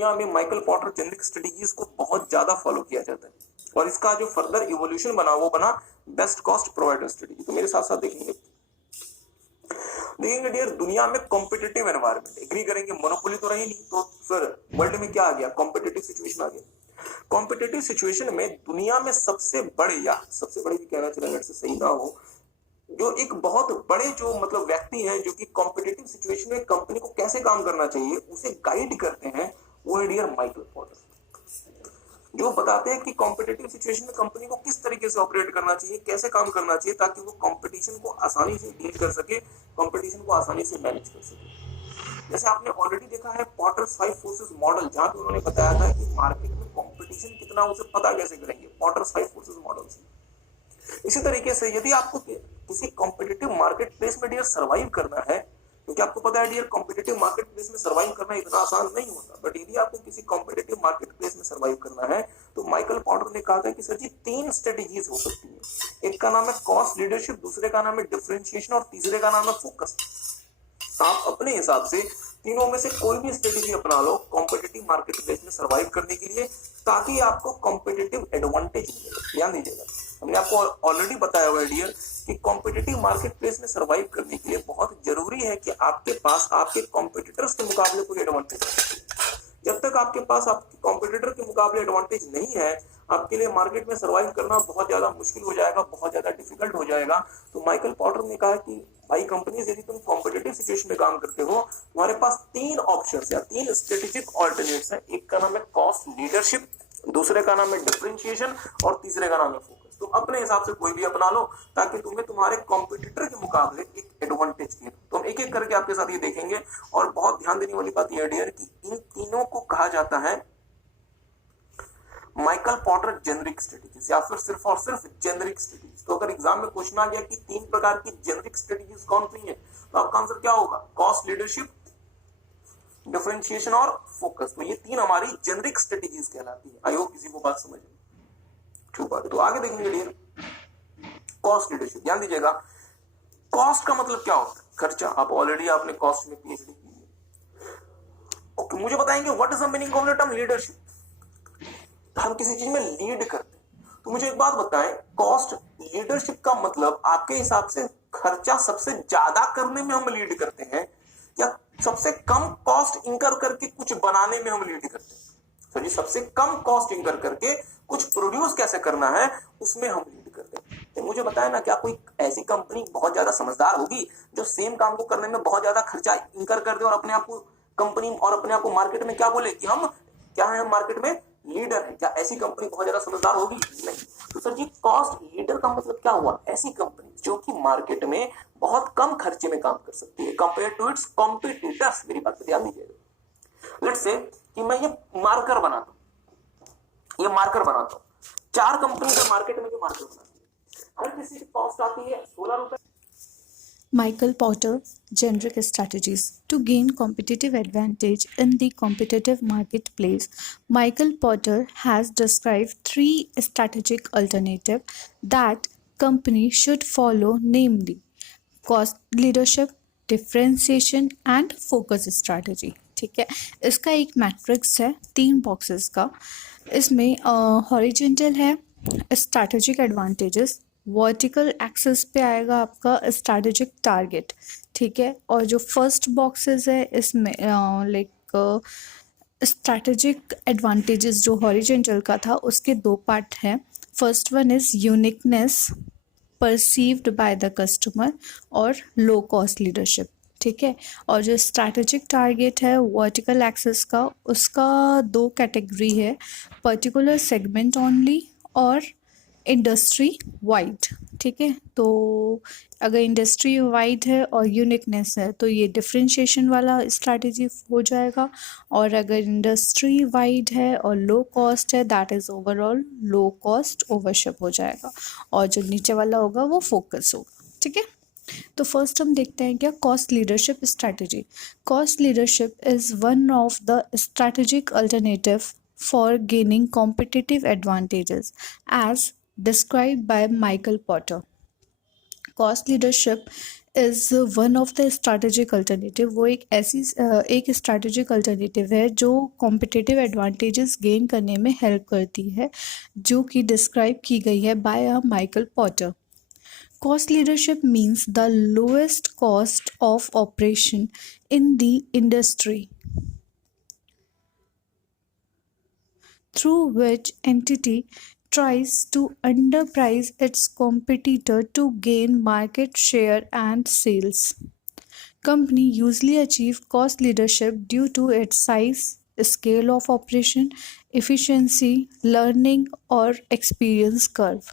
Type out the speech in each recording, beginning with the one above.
दुनिया में Michael porter generic strategies को बहुत ज्यादा फॉलो किया जाता है और इसका जो फर्दर इवोल्यूशन बना वो बना बेस्ट कॉस्ट प्रोवाइडर स्ट्रेटेजी। तो मेरे साथ साथ देखेंगे डियर, दुनिया में कॉम्पिटिटिव एनवायरनमेंट, एग्री करेंगे मोनोपोली तो रही नहीं, तो फिर वर्ल्ड में क्या आ गया, कॉम्पिटिटिव सिचुएशन आ गया। कॉम्पिटिटिव सिचुएशन में दुनिया में सबसे बड़े, या सबसे बड़े भी कहना चलेगा, इससे सही ना हो, जो एक बहुत बड़े जो मतलब व्यक्ति हैं जो कि कॉम्पिटिटिव सिचुएशन में कंपनी को कैसे काम करना चाहिए उसे गाइड करते हैं, वो है डियर माइकल पोर्टर, जो बताते हैं कि कॉम्पिटिटिव सिचुएशन में कंपनी को किस तरीके से ऑपरेट करना चाहिए, कैसे काम करना चाहिए ताकि वो कंपटीशन को आसानी से डील कर सके, कंपटीशन को आसानी से मैनेज कर सके। जैसे आपने ऑलरेडी देखा है पॉटर्स 5 फोर्सेस मॉडल, जहां पे उन्होंने बताया था कि मार्केट में कंपटीशन कितना उसे पता कैसे करेंगे, पॉटर्स 5 फोर्सेस मॉडल से। इसी तरीके से यदि आपको किसी कॉम्पिटिटिव मार्केट प्लेस में डियर सर्वाइव करना है, क्योंकि आपको पता है डियर कॉम्पिटिटिव मार्केट प्लेस में सर्वाइव करना इतना आसान नहीं होता, बट यदि आपको किसी कॉम्पिटिटिव मार्केट प्लेस में सर्वाइव करना है तो माइकल पोर्टर ने कहा था कि सर जी 3 स्ट्रेटेजीज हो सकती है। एक का नाम है कॉस्ट लीडरशिप, दूसरे का नाम है डिफरेंशिएशन और तीसरे का नाम है फोकस। आप अपने हिसाब से तीनों में से कोई भी स्ट्रेटेजी अपना लो कॉम्पिटिटिव मार्केट प्लेस में सर्वाइव करने के लिए, ताकि आपको कॉम्पिटिटिव एडवांटेज मिले। ध्यान दीजिएगा, हमने आपको ऑलरेडी बताया हुआ है डियर कि कॉम्पिटिटिव मार्केट प्लेस में सर्वाइव करने के लिए बहुत जरूरी है कि आपके पास आपके कॉम्पिटिटर्स के मुकाबले कोई एडवांटेज है। जब तक आपके पास आपके कॉम्पिटिटर के मुकाबले एडवांटेज नहीं है, आपके लिए मार्केट में सर्वाइव करना बहुत ज्यादा मुश्किल हो जाएगा, बहुत ज्यादा डिफिकल्ट हो जाएगा। तो माइकल पोर्टर ने कहा कि भाई कंपनीज, यदि तुम कॉम्पिटिटिव सिचुएशन में काम करते हो, तुम्हारे पास 3 ऑप्शंस या 3 स्ट्रेटेजिक ऑल्टरनेट्स हैं। एक का नाम है कॉस्ट लीडरशिप, दूसरे का नाम है डिफरेंशिएशन और तीसरे का नाम है फोकस। तो अपने हिसाब से कोई भी अपना लो ताकि तुम्हें तुम्हारे कॉम्पिटिटर के मुकाबले एक एडवांटेज मिले। तो हम एक एक करके आपके साथ ये देखेंगे, और बहुत ध्यान देने वाली बात यह डियर कि इन तीनों को कहा जाता है माइकल पोर्टर जेनरिक स्ट्रेटेजीज, या फिर सिर्फ और सिर्फ जेनरिक स्ट्रेटेजीज। तो अगर एग्जाम में क्वेश्चन आ गया कि 3 प्रकार की जेनरिक स्ट्रेटेजीज कौन सी है, तो आपका आंसर क्या होगा, कॉस्ट लीडरशिप, डिफरेंशिएशन और फोकस। तो ये 3 हमारी जेनरिक स्ट्रेटेजीज कहलाती है। आई होप किसी को बात समझ में ठीक है। तो आगे देखेंगे डियर कॉस्ट लीडरशिप। ध्यान दीजिएगा, कॉस्ट का मतलब क्या होता है, खर्चा। आप ऑलरेडी आपने कॉस्ट में पीएचडी की है। ओके, मुझे बताएंगे what is the meaning of the term leadership. हम किसी चीज में लीड करते हैं, तो मुझे एक बात बताएं, कॉस्ट लीडरशिप का मतलब आपके हिसाब से खर्चा सबसे ज्यादा करने में हम लीड करते हैं, या सबसे कम कॉस्ट इंकर करके कुछ बनाने में हम लीड करते हैं। तो जी सबसे कम कॉस्ट इंकर करके कुछ प्रोड्यूस कैसे करना है उसमें हम लीड करते हैं। तो मुझे बताया ना, क्या कोई ऐसी कंपनी बहुत ज्यादा समझदार होगी जो सेम काम को करने में बहुत ज्यादा खर्चा इंकर कर दे और अपने आप को कंपनी और अपने आप को मार्केट में क्या बोले कि हम क्या है, हम मार्केट में लीडर है? क्या ऐसी कंपनी बहुत ज्यादा समझदार होगी? नहीं। तो सर जी कॉस्ट लीडर का मतलब क्या हुआ, ऐसी कंपनी जो कि मार्केट में बहुत कम खर्चे में काम कर सकती है कंपेयर टू इट्स कॉम्पिटिटर्स। मेरी बात पर ध्यान दीजिएगा। लेट्स से कि मैं ये मार्कर बनाता हूं, 4 कंपनी का मार्केट में जो मार्कर बनाती है, हर किसी की कॉस्ट आती है 16 रुपए। Michael Porter Generic Strategies. To gain competitive advantage in the competitive marketplace, Michael Porter has described 3 strategic alternatives that companies should follow, namely cost leadership, differentiation and focus strategy. ठीक है, इसका एक मैट्रिक्स है 3 boxes का। इसमें horizontal है strategic advantages, vertical access पे आएगा आपका स्ट्रैटेजिक टारगेट, ठीक है। और जो फर्स्ट बॉक्सेस है इसमें लाइक स्ट्रैटेजिक एडवांटेजेस जो हॉरिजेंटल का था उसके 2 पार्ट हैं। First one is uniqueness perceived by the customer और लो कॉस्ट लीडरशिप, ठीक है। और जो स्ट्रैटेजिक टारगेट है वर्टिकल एक्सेस का, उसका 2 कैटेगरी है, पर्टिकुलर सेगमेंट ओनली और इंडस्ट्री वाइड, ठीक है। तो अगर इंडस्ट्री वाइड है और यूनिकनेस है तो ये डिफरेंशिएशन वाला स्ट्रैटेजी हो जाएगा, और अगर इंडस्ट्री वाइड है और लो कॉस्ट है that is overall low cost ownership हो जाएगा, और जो नीचे वाला होगा वो फोकस होगा, ठीक है। तो फर्स्ट हम देखते हैं क्या cost leadership strategy. Cost leadership is one of the strategic alternative for gaining competitive advantages as described by Michael Porter. Cost leadership is one of the strategic alternative. वो एक स्ट्रैटेजिक अल्टरनेटिव है जो competitive advantages gain करने में help करती है, जो कि डिस्क्राइब की गई है by Michael Potter. Cost leadership means the lowest cost of operation in the industry, through which entity tries to underprice its competitor to gain market share and sales. Company usually achieve cost leadership due to its size, scale of operation, efficiency, learning, or experience curve.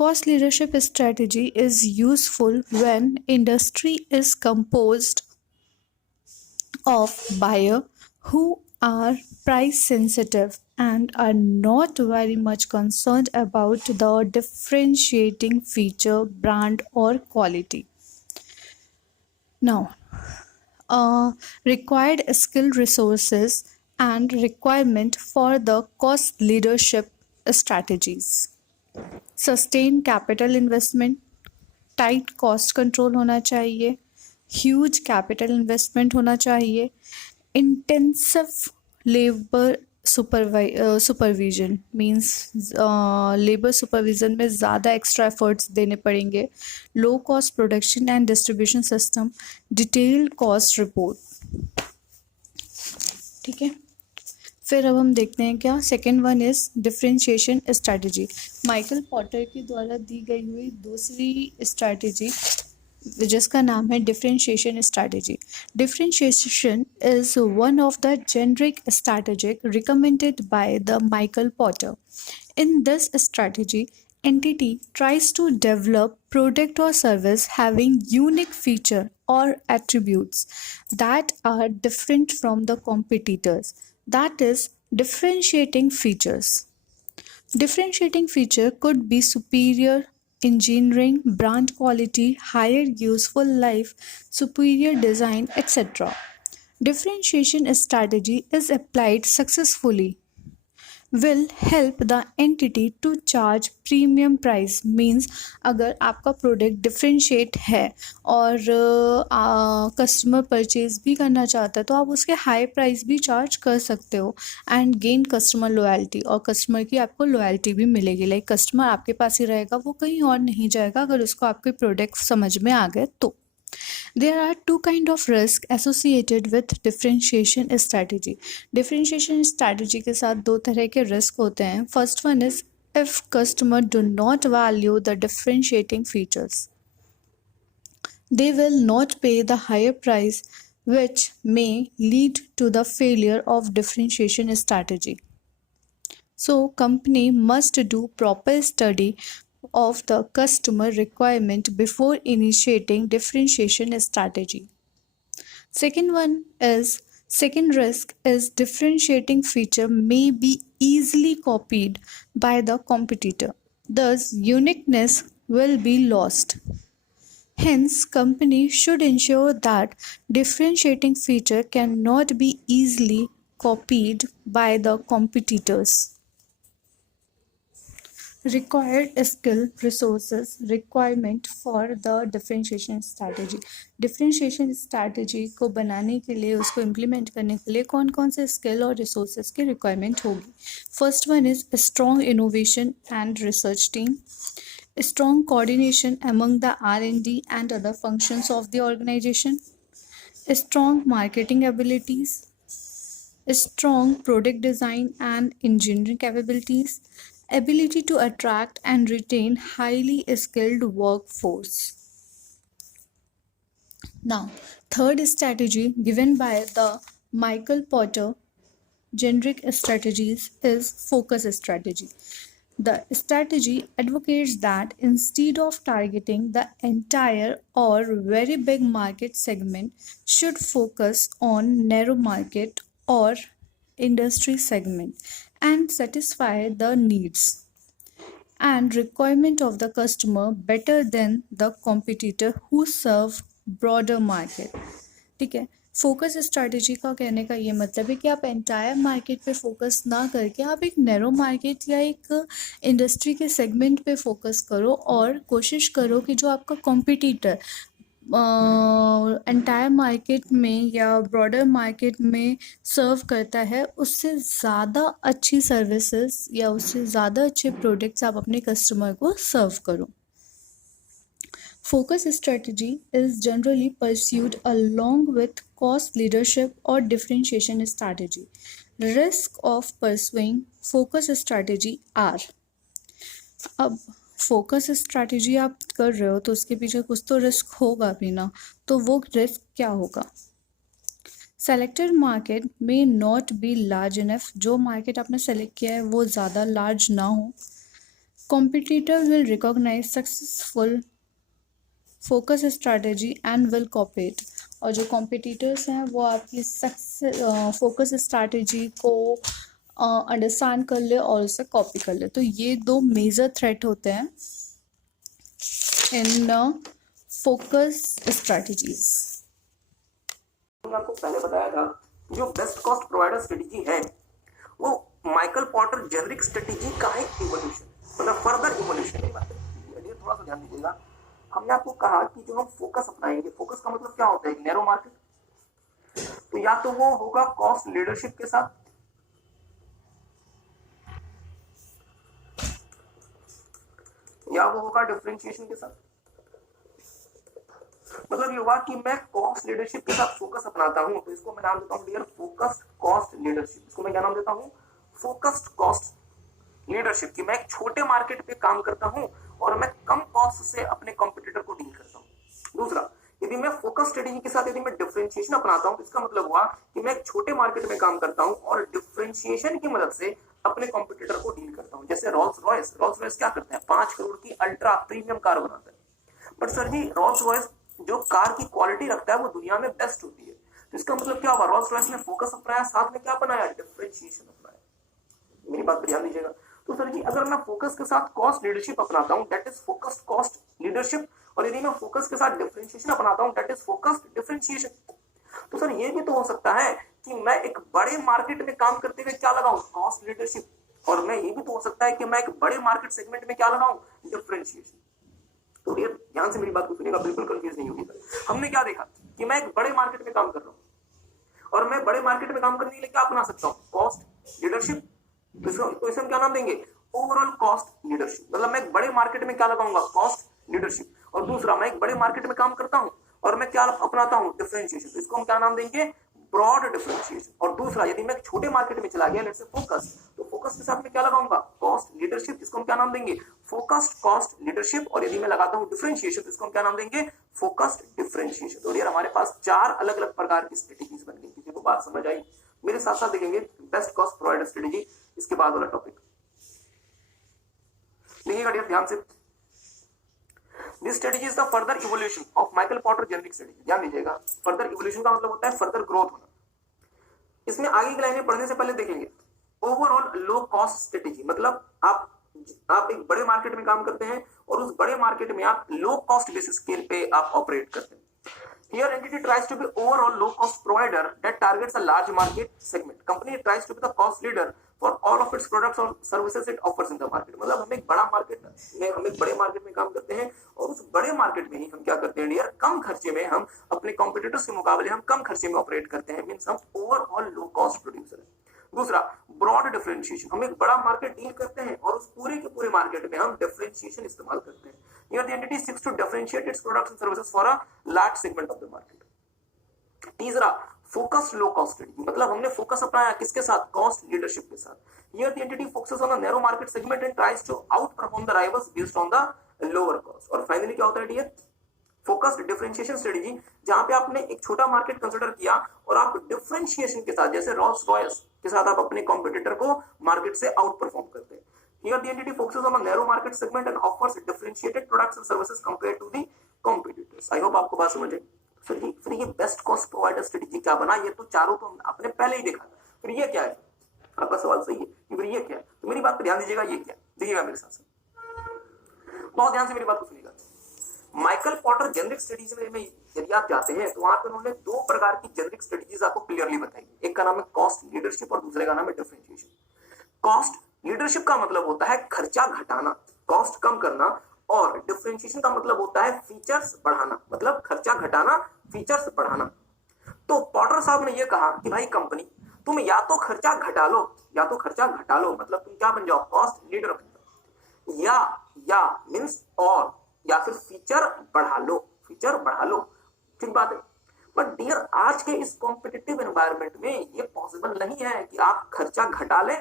Cost leadership strategy is useful when industry is composed of buyers who are price sensitive and are not very much concerned about the differentiating feature, brand, or quality. Now, required skill resources and requirement for the cost leadership strategies. Sustain capital investment, tight cost control होना चाहिए, huge capital investment होना चाहिए, intensive labour supervision means labour supervision में ज़्यादा extra efforts देने पड़ेंगे, low cost production and distribution system, detailed cost report. ठीक है, फिर अब हम देखते हैं क्या second one is differentiation strategy. Michael Potter के द्वारा दी गई हुई दूसरी स्ट्रैटेजी जिसका नाम है differentiation strategy. Differentiation is one of the generic strategy recommended by the Michael Potter. In this strategy entity tries to develop product or service having unique feature or attributes that are different from the competitors. That is differentiating features. Differentiating feature could be superior engineering, brand quality, higher useful life, superior design, etc. Differentiation strategy is applied successfully will help the entity to charge premium price। Means अगर आपका product differentiate है और customer purchase भी करना चाहता है तो आप उसके हाई प्राइस भी चार्ज कर सकते हो एंड गेन कस्टमर लॉयल्टी, और कस्टमर की आपको लॉयल्टी भी मिलेगी। लाइक कस्टमर आपके पास ही रहेगा, वो कहीं और नहीं जाएगा अगर उसको आपके प्रोडक्ट समझ में आ गए तो। There are two kind of risk associated with differentiation strategy. Differentiation strategy के साथ दो तरह के risk होते हैं। First one is if customer do not value the differentiating features, they will not pay the higher price, which may lead to the failure of differentiation strategy. So company must do proper study of the customer requirement before initiating differentiation strategy. Second risk is differentiating feature may be easily copied by the competitor. Thus, uniqueness will be lost. Hence, company should ensure that differentiating feature cannot be easily copied by the competitors. Required skill resources requirement for the differentiation strategy। differentiation strategy को बनाने के लिए, उसको implement करने के लिए कौन कौन से skill और resources की requirement होगी। First one is strong innovation and research team, strong coordination among the R&D and other functions of the organization, strong marketing abilities, strong product design and engineering capabilities, ability to attract and retain highly skilled workforce. Now, third strategy given by the Michael Porter generic strategies is focus strategy. The strategy advocates that instead of targeting the entire or very big market segment, should focus on narrow market or industry segment and satisfy the needs and requirement of the customer better than the competitor who serve broader market। ठीक है, focus strategy का कहने का ये मतलब है कि आप एंटायर मार्केट पे फोकस ना करके आप एक नैरो मार्केट या एक इंडस्ट्री के सेगमेंट पे फोकस करो और कोशिश करो कि जो आपका कॉम्पिटिटर एंटायर मार्केट में या ब्रॉडर मार्केट में सर्व करता है, उससे ज़्यादा अच्छी सर्विसेज या उससे ज़्यादा अच्छे प्रोडक्ट्स आप अपने कस्टमर को सर्व करो. Focus strategy is generally pursued along with cost leadership or differentiation strategy. Risk of pursuing focus strategy are. अब फोकस स्ट्रैटेजी आप कर रहे हो तो उसके पीछे कुछ तो रिस्क होगा भी ना, तो वो रिस्क क्या होगा? Selected market may not be large enough, जो मार्केट आपने सेलेक्ट किया है वो ज़्यादा लार्ज ना हो. Competitor will recognise successful focus strategy and will copy it, और जो कॉम्पिटिटर्स हैं वो आपकी फोकस स्ट्रैटेजी को अंडरस्टैंड कर ले और उसे कॉपी कर ले. तो ये दो मेजर थ्रेट होते हैं इन फोकस स्ट्रैटेजीज. मैंने आपको पहले बताया था जो बेस्ट कॉस्ट प्रोवाइडर स्ट्रेटेजी है वो माइकल पॉटर जेनरिक स्ट्रेटेजी का है इवोल्यूशन, मतलब फर्दर इवोल्यूशन की बात है. ये थोड़ा सा ध्यान दीजिएगा. हमने आपको कहा कि जो हम फोकस अपनाएंगे, फोकस का मतलब क्या होता है? एक नैरो मार्केट. तो या तो वो होगा कॉस्ट लीडरशिप के साथ, या वो होगा डिफरेंशिएशन के साथ. मतलब ये हुआ कि मैं कॉस्ट लीडरशिप के साथ फोकस अपनाता हूं, तो इसको मैं नाम देता हूं डियर फोकस्ड कॉस्ट लीडरशिप. इसको मैं क्या नाम देता हूं? Focused cost leadership. कि मैं एक छोटे मार्केट पे काम करता हूं और मैं कम कॉस्ट से अपने कॉम्पिटिटर को डील करता हूं. दूसरा, यदि मैं फोकस स्ट्रेटेजी के साथ यदि मैं डिफरेंशिएशन अपनाता हूं तो इसका मतलब हुआ कि मैं एक छोटे मार्केट में काम करता हूं और डिफरेंशिएशन की मदद से अपने कॉम्पिटिटर को डील करता हूं. जैसे रोल्स रॉयस क्या करता है? 5 करोड़ की अल्ट्रा प्रीमियम कार बनाता है. But sir ji, Rolls Royce जो कार की क्वालिटी रखता है वो दुनिया में बेस्ट होती है. तो इसका मतलब क्या हुआ? रोल्स रॉयस ने फोकस अपनाया, साथ में क्या अपनाया? डिफरेंशिएशन अपनाया. मेरी बात पर ध्यान दीजिएगा. तो सर जी, अगर मैं फोकस के साथ कॉस्ट लीडरशिप अपनाता हूं, that is focused cost leadership, और यदि मैं फोकस के साथ डिफरेंशिएशन अपनाता हूं, दैट इज फोकस्ड डिफरेंशिएशन. तो सर ये भी तो हो सकता है कि मैं एक बड़े मार्केट में काम करते हुए क्या लगाऊं? Cost leadership. और मैं ये भी तो हो सकता है कि मैं एक बड़े मार्केट सेगमेंट में क्या लगाऊं? डिफरेंशिएशन. तो ये ध्यान से मेरी बात को सुनिएगा, बिल्कुल कंफ्यूज नहीं होगी. हमने क्या देखा कि मैं एक बड़े मार्केट में काम कर रहा हूं और मैं बड़े मार्केट में काम करने के लिए क्या अपना सकता हूं? Cost leadership. तो इसे हम क्या नाम देंगे? Overall cost leadership. मतलब मैं एक बड़े मार्केट में क्या लगाऊंगा? Cost leadership. और दूसरा, मैं एक बड़े मार्केट में काम करता हूं और मैं क्या अपनाता हूं? डिफरेंशिएशन. तो इसको हम क्या नाम देंगे? Broad differentiation. और दूसरा, यदि मैं एक छोटे मार्केट में चला गया, लेट्स से फोकस, तो फोकस के साथ में क्या लगाऊंगा? Cost leadership. इसको हम क्या नाम देंगे? Focused cost leadership. और यदि मैं लगाता हूं डिफरेंशिएशन तो इसको हम क्या नाम देंगे? Focused differentiation. तो यार हमारे पास 4 अलग अलग प्रकार की स्ट्रेटेजीज बन गई. किसी को बात समझ आई? मेरे साथ साथ देखेंगे बेस्ट कॉस्ट प्रोवाइडर स्ट्रेटेजी, इसके बाद वाला टॉपिक देखिएगा डियर ध्यान से. This strategy is the further evolution of Michael Potter generic strategy. ध्यान दीजिएगा, फर्दर इवोल्यूशन का मतलब होता है फर्दर ग्रोथ होना. इसमें आगे की लाइनें पढ़ने से पहले देखेंगे ओवरऑल लो कॉस्ट स्ट्रेटेजी. मतलब आप एक बड़े मार्केट में काम करते हैं और उस बड़े मार्केट में आप लो कॉस्ट बेसिस स्केल पे आप ऑपरेट करते हैं. Here entity tries to be overall low cost provider that targets a large market segment. Company tries to be the cost leader for all of its products or services it offers in the market. मतलब हम एक बड़ा market में, हम एक बड़े market में काम करते हैं और उस बड़े मार्केट में ही हम क्या करते हैं डियर? कम खर्चे में हम अपने कॉम्पिटिटर्स के मुकाबले हम कम खर्चे में ऑपरेट करते हैं. मीन्स हम ओवरऑल लो कॉस्ट प्रोड्यूसर है. दूसरा, ब्रॉड डिफरेंशिएशन. हम एक बड़ा मार्केट डील करते हैं और उस पूरे के पूरे मार्केट में हम डिफरेंशिएशन इस्तेमाल करते हैं. Here the entity seeks to differentiate its products and services for a large segment of the market. तीसरा, फोकस्ड लो कॉस्ट स्ट्रेटजी. मतलब हमने फोकस अपनाया किसके साथ? कॉस्ट लीडरशिप के साथ. Here the entity focuses on a narrow market segment and tries to outperform the rivals based on the lower cost. और finally क्या होता है डियर? फोकस्ड डिफरेंशिएशन स्ट्रेटजी, जहां पे आपने एक छोटा मार्केट कंसीडर किया और आप डिफरेंशिएशन के साथ, जैसे रोल्स रॉयस के साथ, आप अपने कॉम्पिटिटर को मार्केट से आउट परफॉर्म करते हैं. Here the entity focuses on a narrow market segment and offers differentiated products and services compared to the competitors. I hope आपको बात समझ आई. फिर ये बेस्ट कॉस्ट प्रोवाइडर स्ट्रेटेजी क्या बना? ये तो चारों तो आपने पहले ही देखा था. फिर ये क्या है? आपका सवाल सही है कि फिर ये क्या है. तो मेरी बात पे ध्यान दीजिएगा. ये क्या है देखिएगा मेरे साथ, बहुत ध्यान से मेरी बात को सुनिएगा. माइकल पॉटर जेनरिक स्ट्रेटेजी में यदि आप जाते हैं तो वहां पर उन्होंने 2 प्रकार की जेनरिक स्ट्रेटेजीज आपको क्लियरली बताई. एक का नाम है कॉस्ट लीडरशिप और दूसरे का नाम है डिफरेंशिएशन. कॉस्ट लीडरशिप का मतलब होता है खर्चा घटाना, कॉस्ट कम करना और डिफरेंशिएशन का मतलब होता है फीचर्स बढ़ाना, मतलब खर्चा घटाना, फीचर्स बढ़ाना। तो पॉटर साहब ने ये कहा कि भाई कंपनी तुम या तो खर्चा घटा लो, या तो खर्चा घटा लो, मतलब तुम क्या बन जाओ, कॉस्ट लीडर बन जाओ, या मींस और, या फिर फीचर बढ़ा लो, फीचर बढ़ा लो। ठीक बात है। बट डियर आज के इस कॉम्पिटिटिव एनवायरनमेंट में ये पॉसिबल नहीं है कि आप खर्चा घटा लें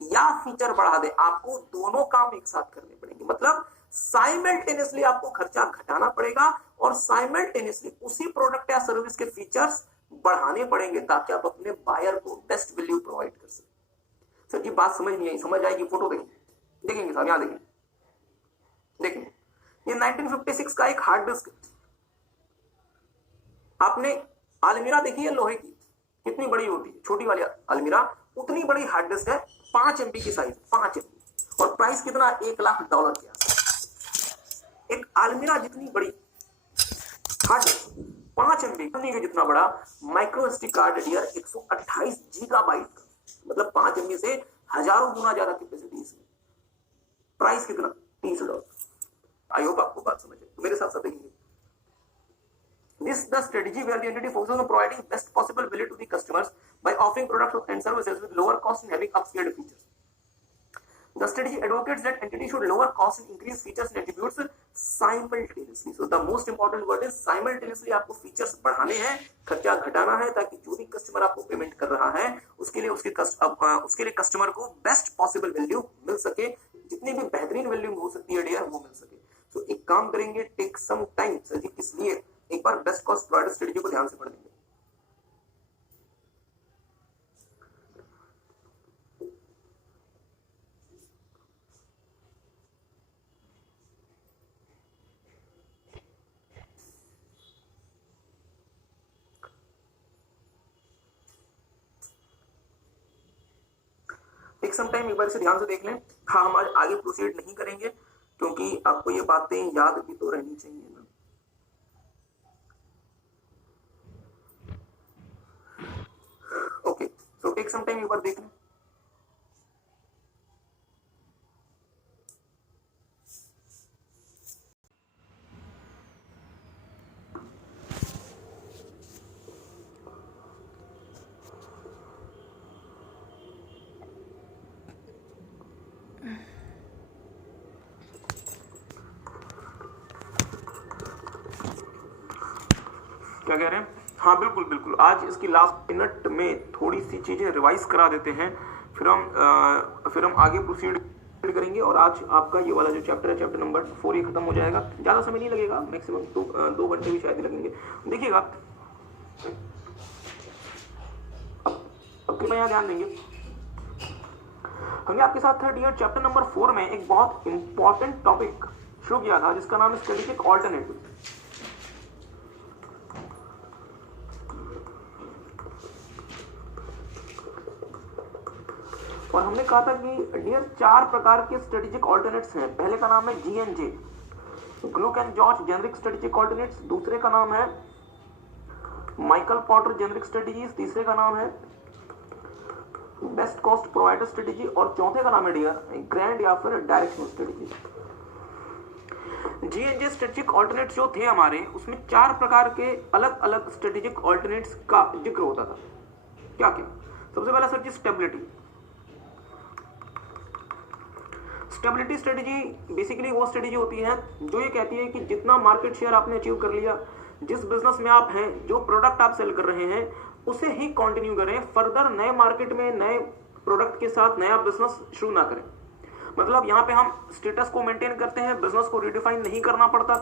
या फीचर बढ़ा दें, आपको दोनों काम एक साथ करने पड़ेंगे। मतलब साइमल्टेनियसली आपको खर्चा घटाना पड़ेगा और साइमल्टेनियसली उसी प्रोडक्ट या सर्विस के फीचर्स बढ़ाने पड़ेंगे ताकि आप अपने बायर को बेस्ट वैल्यू प्रोवाइड कर सकें। सर जी बात समझ नहीं आई, समझ आएगी, फोटो देखेंगे साहब, यहां देखेंगे ये 1956 का एक हार्ड डिस्क। आपने अलमीरा देखी है लोहे की, कितनी बड़ी होती है, छोटी वाली अलमीरा, उतनी बड़ी हार्ड डिस्क है, 5 MB की साइज, 5 MB, और प्राइस कितना, $1,00,000 के आसपास। एक अलमीरा जितनी बड़ी हार्ड डिस्क, 5 MB के जितना बड़ा micro SD card dear, 128 GB, मतलब 5 MB से हजारों गुना ज्यादा कैपेसिटी इसमें। प्राइस कितना, $30। आई होप आपको बात समझ आए, मेरे साथ साथ देखेंगे। This is the strategy where the entity focuses on providing best possible value to the customers by offering products and services with lower cost and having upscaled features. The strategy advocates that entity should lower cost and increase features and attributes simultaneously. So the most important word is simultaneously. आपको features बढ़ाने हैं, खर्चा घटाना है, ताकि जो भी customer आपको पेमेंट कर रहा है उसके लिए कस्टमर को बेस्ट पॉसिबल वैल्यू मिल सके, जितनी भी बेहतरीन वैल्यू हो सकती है डियर वो मिल सके। तो एक काम करेंगे, टेक सम टाइम। सर जी किस लिए? एक बार बेस्ट कॉस्ट प्रोवाइडर स्ट्रेटजी को ध्यान से पढ़ लेंगे। टेक सम टाइम, एक बार इसे ध्यान से देख लें। हाँ, हम आज आगे प्रोसीड नहीं करेंगे क्योंकि आपको ये बातें याद भी तो रहनी चाहिए ना। Okay, so take some time, एक बार देख लें। क्या कह रहे हैं? हाँ बिल्कुल बिल्कुल, आज इसकी लास्ट मिनट में थोड़ी सी चीजें रिवाइज करा देते हैं, फिर हम आगे प्रोसीड करेंगे। और आज आपका ये वाला जो चैप्टर है, चैप्टर नंबर 4, ये खत्म हो जाएगा। ज्यादा समय नहीं लगेगा, मैक्सिमम 2 घंटे भी शायद लगेंगे। देखिएगा, अब कृपया यहाँ ध्यान देंगे। हमने आपके साथ थर्ड ईयर चैप्टर नंबर 4 में एक बहुत इंपॉर्टेंट टॉपिक शुरू किया था जिसका नाम है स्ट्रेटेजिक ऑल्टरनेटिव। और हमने कहा था कि डियर 4 प्रकार के स्ट्रेटेजिक ऑल्टरनेट्स हैं। पहले का नाम है G&J, ग्लुक एंड जॉर्ज जेनरिक स्ट्रेटेजिक ऑल्टरनेट्स। दूसरे का नाम है माइकल पॉटर जेनरिक स्ट्रेटेजीज। तीसरे का नाम है बेस्ट कॉस्ट प्रोवाइडर स्ट्रेटेजी। और चौथे का नाम है डियर ग्रैंड या फिर directional strategy. G&J strategic alternates जो थे हमारे, उसमें 4 प्रकार के अलग अलग स्ट्रेटेजिक ऑल्टरनेट्स का जिक्र होता था। क्या क्या? सबसे पहला सर जी स्टेबिलिटी। स्टेबिलिटी स्ट्रेटेजी बेसिकली वो स्ट्रेटेजी होती है जो ये कहती है कि जितना मार्केट शेयर आपने अचीव कर लिया, जिस बिजनेस में आप हैं, जो प्रोडक्ट आप सेल कर रहे हैं, उसे ही कंटिन्यू करें। फर्दर नए मार्केट में नए प्रोडक्ट के साथ नया बिजनेस शुरू ना करें। मतलब यहाँ पे हम स्टेटस को मेंटेन करते हैं, बिजनेस को रिडिफाइन नहीं करना पड़ता,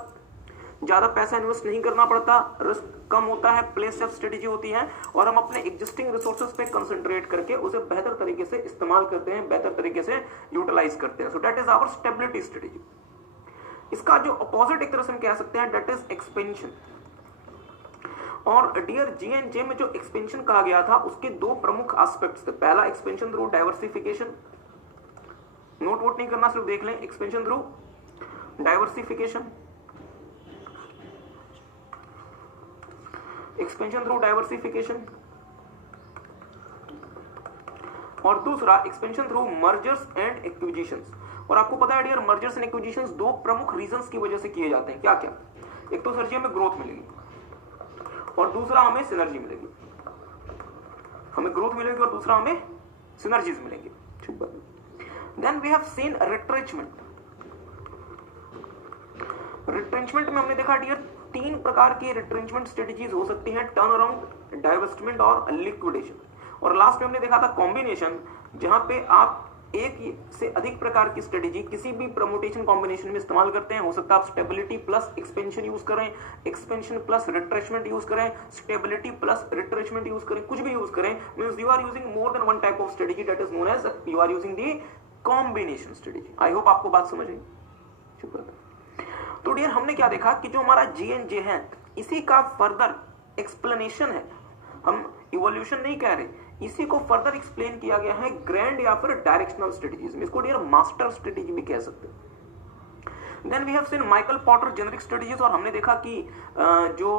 ज्यादा पैसा इन्वेस्ट नहीं करना पड़ता, रिस्क कम होता है, प्लेस सेफ स्ट्रेटेजी होती है, और हम अपने एग्जिस्टिंग रिसोर्सेज पे कंसंट्रेट करके उसे बेहतर तरीके से इस्तेमाल करते हैं, बेहतर तरीके से यूटिलाइज करते हैं। So that is our stability strategy. इसका जो अपोजिट एक तरह से हम कह सकते हैं, दैट इज एक्सपेंशन। और डियर G&J में जो एक्सपेंशन कहा गया था, उसके 2 प्रमुख एस्पेक्ट्स थे। पहला expansion through diversification, note vote नहीं करना, सिर्फ देख लें, expansion through diversification, expansion through diversification. और दूसरा expansion through mergers and acquisitions. और आपको पता है डियर, मर्जर्स एंड एक्विजिशंस दो प्रमुख रीजंस की वजह से किए जाते हैं। क्या क्या? एक तो सर जी हमें ग्रोथ मिलेगी और दूसरा हमें सिनर्जी मिलेगी। हमें ग्रोथ मिलेगी और दूसरा हमें सिनर्जीज मिलेंगे। ठीक बात। Then we have seen retrenchment. Retrenchment में हमने देखा डियर, तीन प्रकार की रिट्रेंचमेंट स्ट्रेटेजीज हो सकती हैं, टर्न अराउंड, डाइवेस्टमेंट और लिक्विडेशन। और लास्ट में हमने देखा था कॉम्बिनेशन, जहां पे आप एक से अधिक प्रकार की स्ट्रेटेजी किसी भी प्रमोटेशन कॉम्बिनेशन में इस्तेमाल करते हैं। हो सकता है आप स्टेबिलिटी प्लस एक्सपेंशन यूज करें, एक्सपेंशन प्लस रिट्रेंचमेंट यूज करें, स्टेबिलिटी प्लस रिट्रेंचमेंट यूज करें, कुछ भी यूज करें, means you are using more than one type of strategy, that is known as you are using the combination strategy. I hope आपको बात समझ आई। शुक्रिया। तो डियर हमने क्या देखा कि जो हमारा G&J है इसी का फर्दर एक्सप्लेनेशन है, हम इवोल्यूशन नहीं कह रहे, इसी को फर्दर एक्सप्लेन किया गया है ग्रैंड या फिर डायरेक्शनल स्ट्रेटेजीज में। इसको डियर मास्टर स्ट्रेटेजी भी कह सकते हैं। Then we have seen Michael Porter generic strategies, और हमने देखा कि जो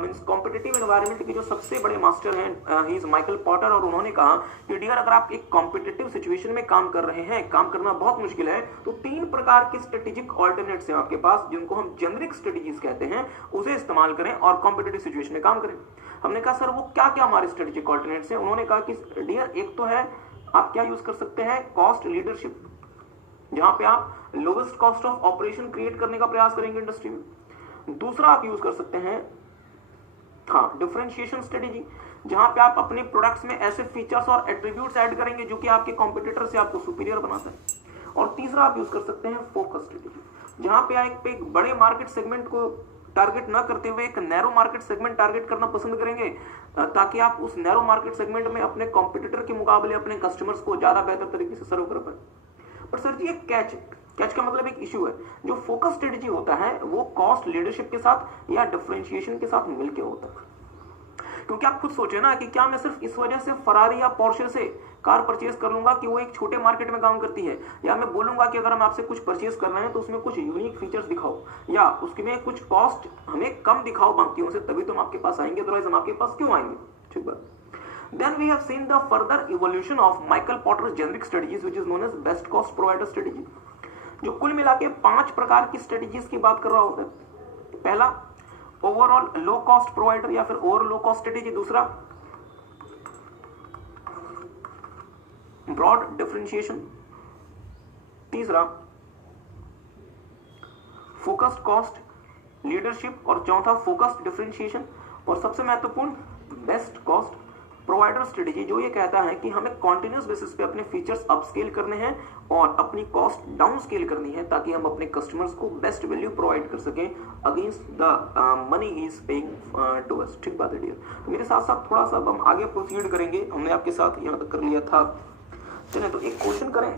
मींस कॉम्पिटिटिव एनवायरनमेंट के जो सबसे बड़े मास्टर हैं ही इज माइकल पॉटर, और उन्होंने कहा कि डियर अगर आप एक कॉम्पिटिटिव सिचुएशन में काम कर रहे हैं, काम करना बहुत मुश्किल है, तो तीन प्रकार के स्ट्रेटेजिक ऑल्टरनेट्स हैं आपके पास जिनको हम जेनेरिक स्ट्रेटेजीज कहते हैं, उसे इस्तेमाल करें और कॉम्पिटिटिव सिचुएशन में काम करें। हमने कहा सर वो क्या क्या हमारे स्ट्रेटेजिक ऑल्टरनेट्स हैं? उन्होंने कहा कि डियर एक तो है आप क्या यूज कर सकते हैं, कॉस्ट लीडरशिप, जहां पे आप lowest cost of operation create करने का प्रयास करेंगे इंडस्ट्री में। दूसरा आप यूज कर सकते हैं डिफरेंशिएशन स्ट्रेटेजी, जहां पे आप अपने प्रोडक्ट्स में ऐसे फीचर्स और एट्रीब्यूट्स ऐड करेंगे जो कि आपके कॉम्पिटिटर से आपको सुपीरियर बनाता है। और तीसरा आप यूज कर सकते हैं फोकस स्ट्रेटेजी, जहां पे आप एक बड़े मार्केट सेगमेंट को टारगेट ना करते हुए एक नैरो मार्केट सेगमेंट टारगेट करना पसंद करेंगे, ताकि आप उस नैरो मार्केट सेगमेंट में अपने कॉम्पिटिटर के मुकाबले अपने कस्टमर्स को ज्यादा बेहतर तरीके से सर्व कर पाए। पर सर जी एक कैच का मतलब एक इश्यू है, जो फोकस स्ट्रेटेजी होता है वो कॉस्ट लीडरशिप के साथ या डिफरेंशिएशन के साथ मिलकर होता है। क्योंकि आप खुद सोचे ना कि क्या मैं सिर्फ इस वजह से फरारी या पोर्शे से कार परचेज कर लूंगा कि वो एक छोटे मार्केट में काम करती है, या मैं बोलूंगा कि अगर हम आपसे कुछ परचेज कर रहे हैं तो उसमें कुछ यूनिक फीचर्स दिखाओ या उसमें कुछ कॉस्ट हमें कम दिखाओ बाकियों से, तभी तो हम आपके पास आएंगे, अदरवाइज हम आपके पास क्यों आएंगे? ठीक है। Then we have seen the further evolution of Michael Porter's generic strategies, which is known as best cost provider strategy, जो कुल मिला के 5 प्रकार की स्ट्रेटेजीज की बात कर रहा होता है। पहला ओवरऑल लो कॉस्ट प्रोवाइडर या फिर ओवर लो कॉस्ट स्ट्रेटेजी, दूसरा ब्रॉड डिफरेंशिएशन, तीसरा फोकस्ड कॉस्ट लीडरशिप, और चौथा फोकस्ड डिफरेंशिएशन, और सबसे महत्वपूर्ण बेस्ट कॉस्ट प्रोवाइडर स्ट्रेटेजी, जो ये कहता है कि हमें कॉन्टिन्यूस बेसिस पे अपने फीचर्स अपस्केल करने हैं और अपनी कॉस्ट डाउन स्केल करनी है, ताकि हम अपने कस्टमर्स को बेस्ट वैल्यू प्रोवाइड कर सकें against the money he is paying to us. ठीक बात है डियर। मेरे साथ साथ थोड़ा सा हम आगे प्रोसीड करेंगे, हमने आपके साथ यहाँ तक कर लिया था। चलिए तो एक क्वेश्चन करें,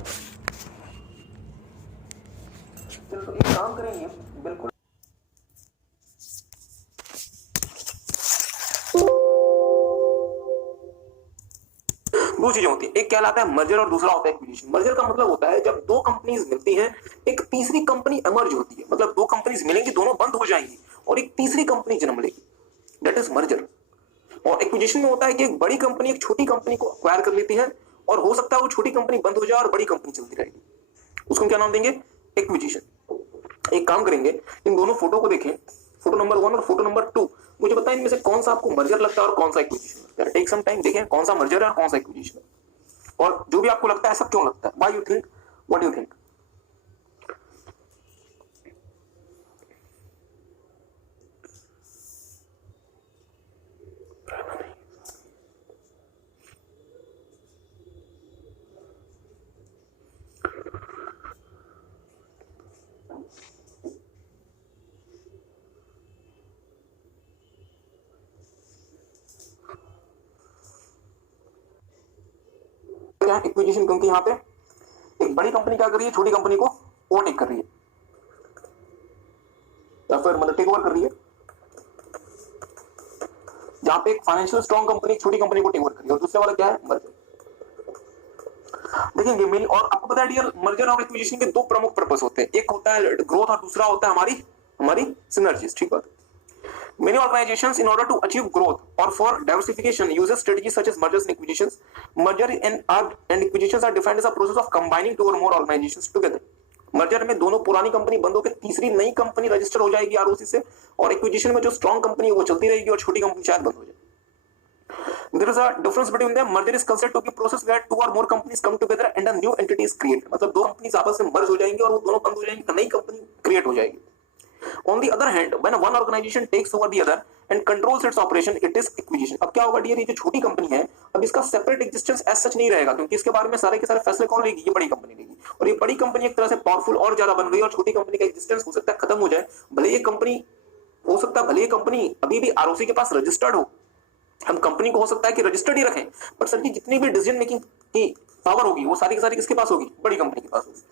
चलो तो एक काम करेंगे, बिल्कुल दो चीजें होती है, एक कहलाता है मर्जर और दूसरा होता है एक्विजिशन। मर्जर का मतलब होता है जब दो कंपनीज मिलती हैं, एक तीसरी कंपनी इमर्ज होती है, मतलब दो कंपनीज मिलेंगी, दोनों बंद हो जाएंगी और एक तीसरी कंपनी जन्म लेगी, दैट इज मर्जर। और एक्विजिशन में होता है कि एक बड़ी कंपनी एक छोटी कंपनी को अक्वायर कर लेती है, और हो सकता है वो छोटी कंपनी बंद हो जाए और बड़ी कंपनी चलती रहेगी, उसको क्या नाम देंगे? एक्विजिशन। एक काम करेंगे, इन दोनों फोटो को देखें, फोटो नंबर 1 और फोटो नंबर 2, मुझे बताएं इनमें से कौन सा आपको मर्जर लगता है और कौन सा एक्विजिशन लगता है। टेक सम टाइम, देखें कौन सा मर्जर है और कौन सा एक्विजिशन है, और जो भी आपको लगता है सब क्यों लगता है, why you think, what you think. क्या है एक्विजिशन? क्योंकि यहाँ पे एक बड़ी कंपनी क्या कर रही है, छोटी कंपनी को ओवरटेक कर रही है या फिर मतलब टेक ओवर कर रही है। जहां पे एक फाइनेंशियल स्ट्रॉन्ग कंपनी छोटी कंपनी को टेक ओवर कर रही है, और दूसरे वाला क्या है? मर्जर। देखेंगे मेन, और आपको पता है डियर मर्जर और एक्विजिशन के दो प्रमुख पर्पस होते हैं, एक होता है ग्रोथ और दूसरा होता है हमारी सिनर्जीज। ठीक बात। Many organizations, in order to achieve growth or for diversification, uses strategies such as mergers and acquisitions. Merger and acquisitions are defined as a process of combining two or more organizations together merger में दोनों पुरानी company बंद होकर तीसरी नई company register हो जाएगी ROC से, और एक्विजिशन में जो स्ट्रॉन्ग कंपनी है वो चलती रहेगी और छोटी कंपनी शायद बंद हो जाए। There is a difference between them. Merger is considered to be a process where two or more companies come together and a new entity is created. मतलब दो कंपनीज आपस में मर्ज हो जाएंगी और वो दोनों बंद हो जाएंगी, नई कंपनी क्रिएट हो जाएगी। On the other hand, when one organization takes over the other and controls its operation, it is acquisition. अब क्या होगा डियर, ये जो छोटी कंपनी है अब इसका सेपरेट एग्जिस्टेंस एज सच नहीं रहेगा, क्योंकि इसके बारे में सारे के सारे फैसले कौन लेगी, ये बड़ी कंपनी लेगी। और ये बड़ी कंपनी एक तरह से पावरफुल और ज्यादा बन गई और छोटी कंपनी का एग्जिस्टेंस हो सकता है खत्म हो जाए। भले ये कंपनी हो सकता है, भले ये कंपनी अभी भी आरओसी के पास रजिस्टर्ड हो, हम कंपनी को हो सकता है कि रजिस्टर्ड ही रखें, पर सर की जितनी भी डिसीजन मेकिंग की पावर होगी वो सारी की सारी किसके पास होगी, बड़ी कंपनी के पास होगी।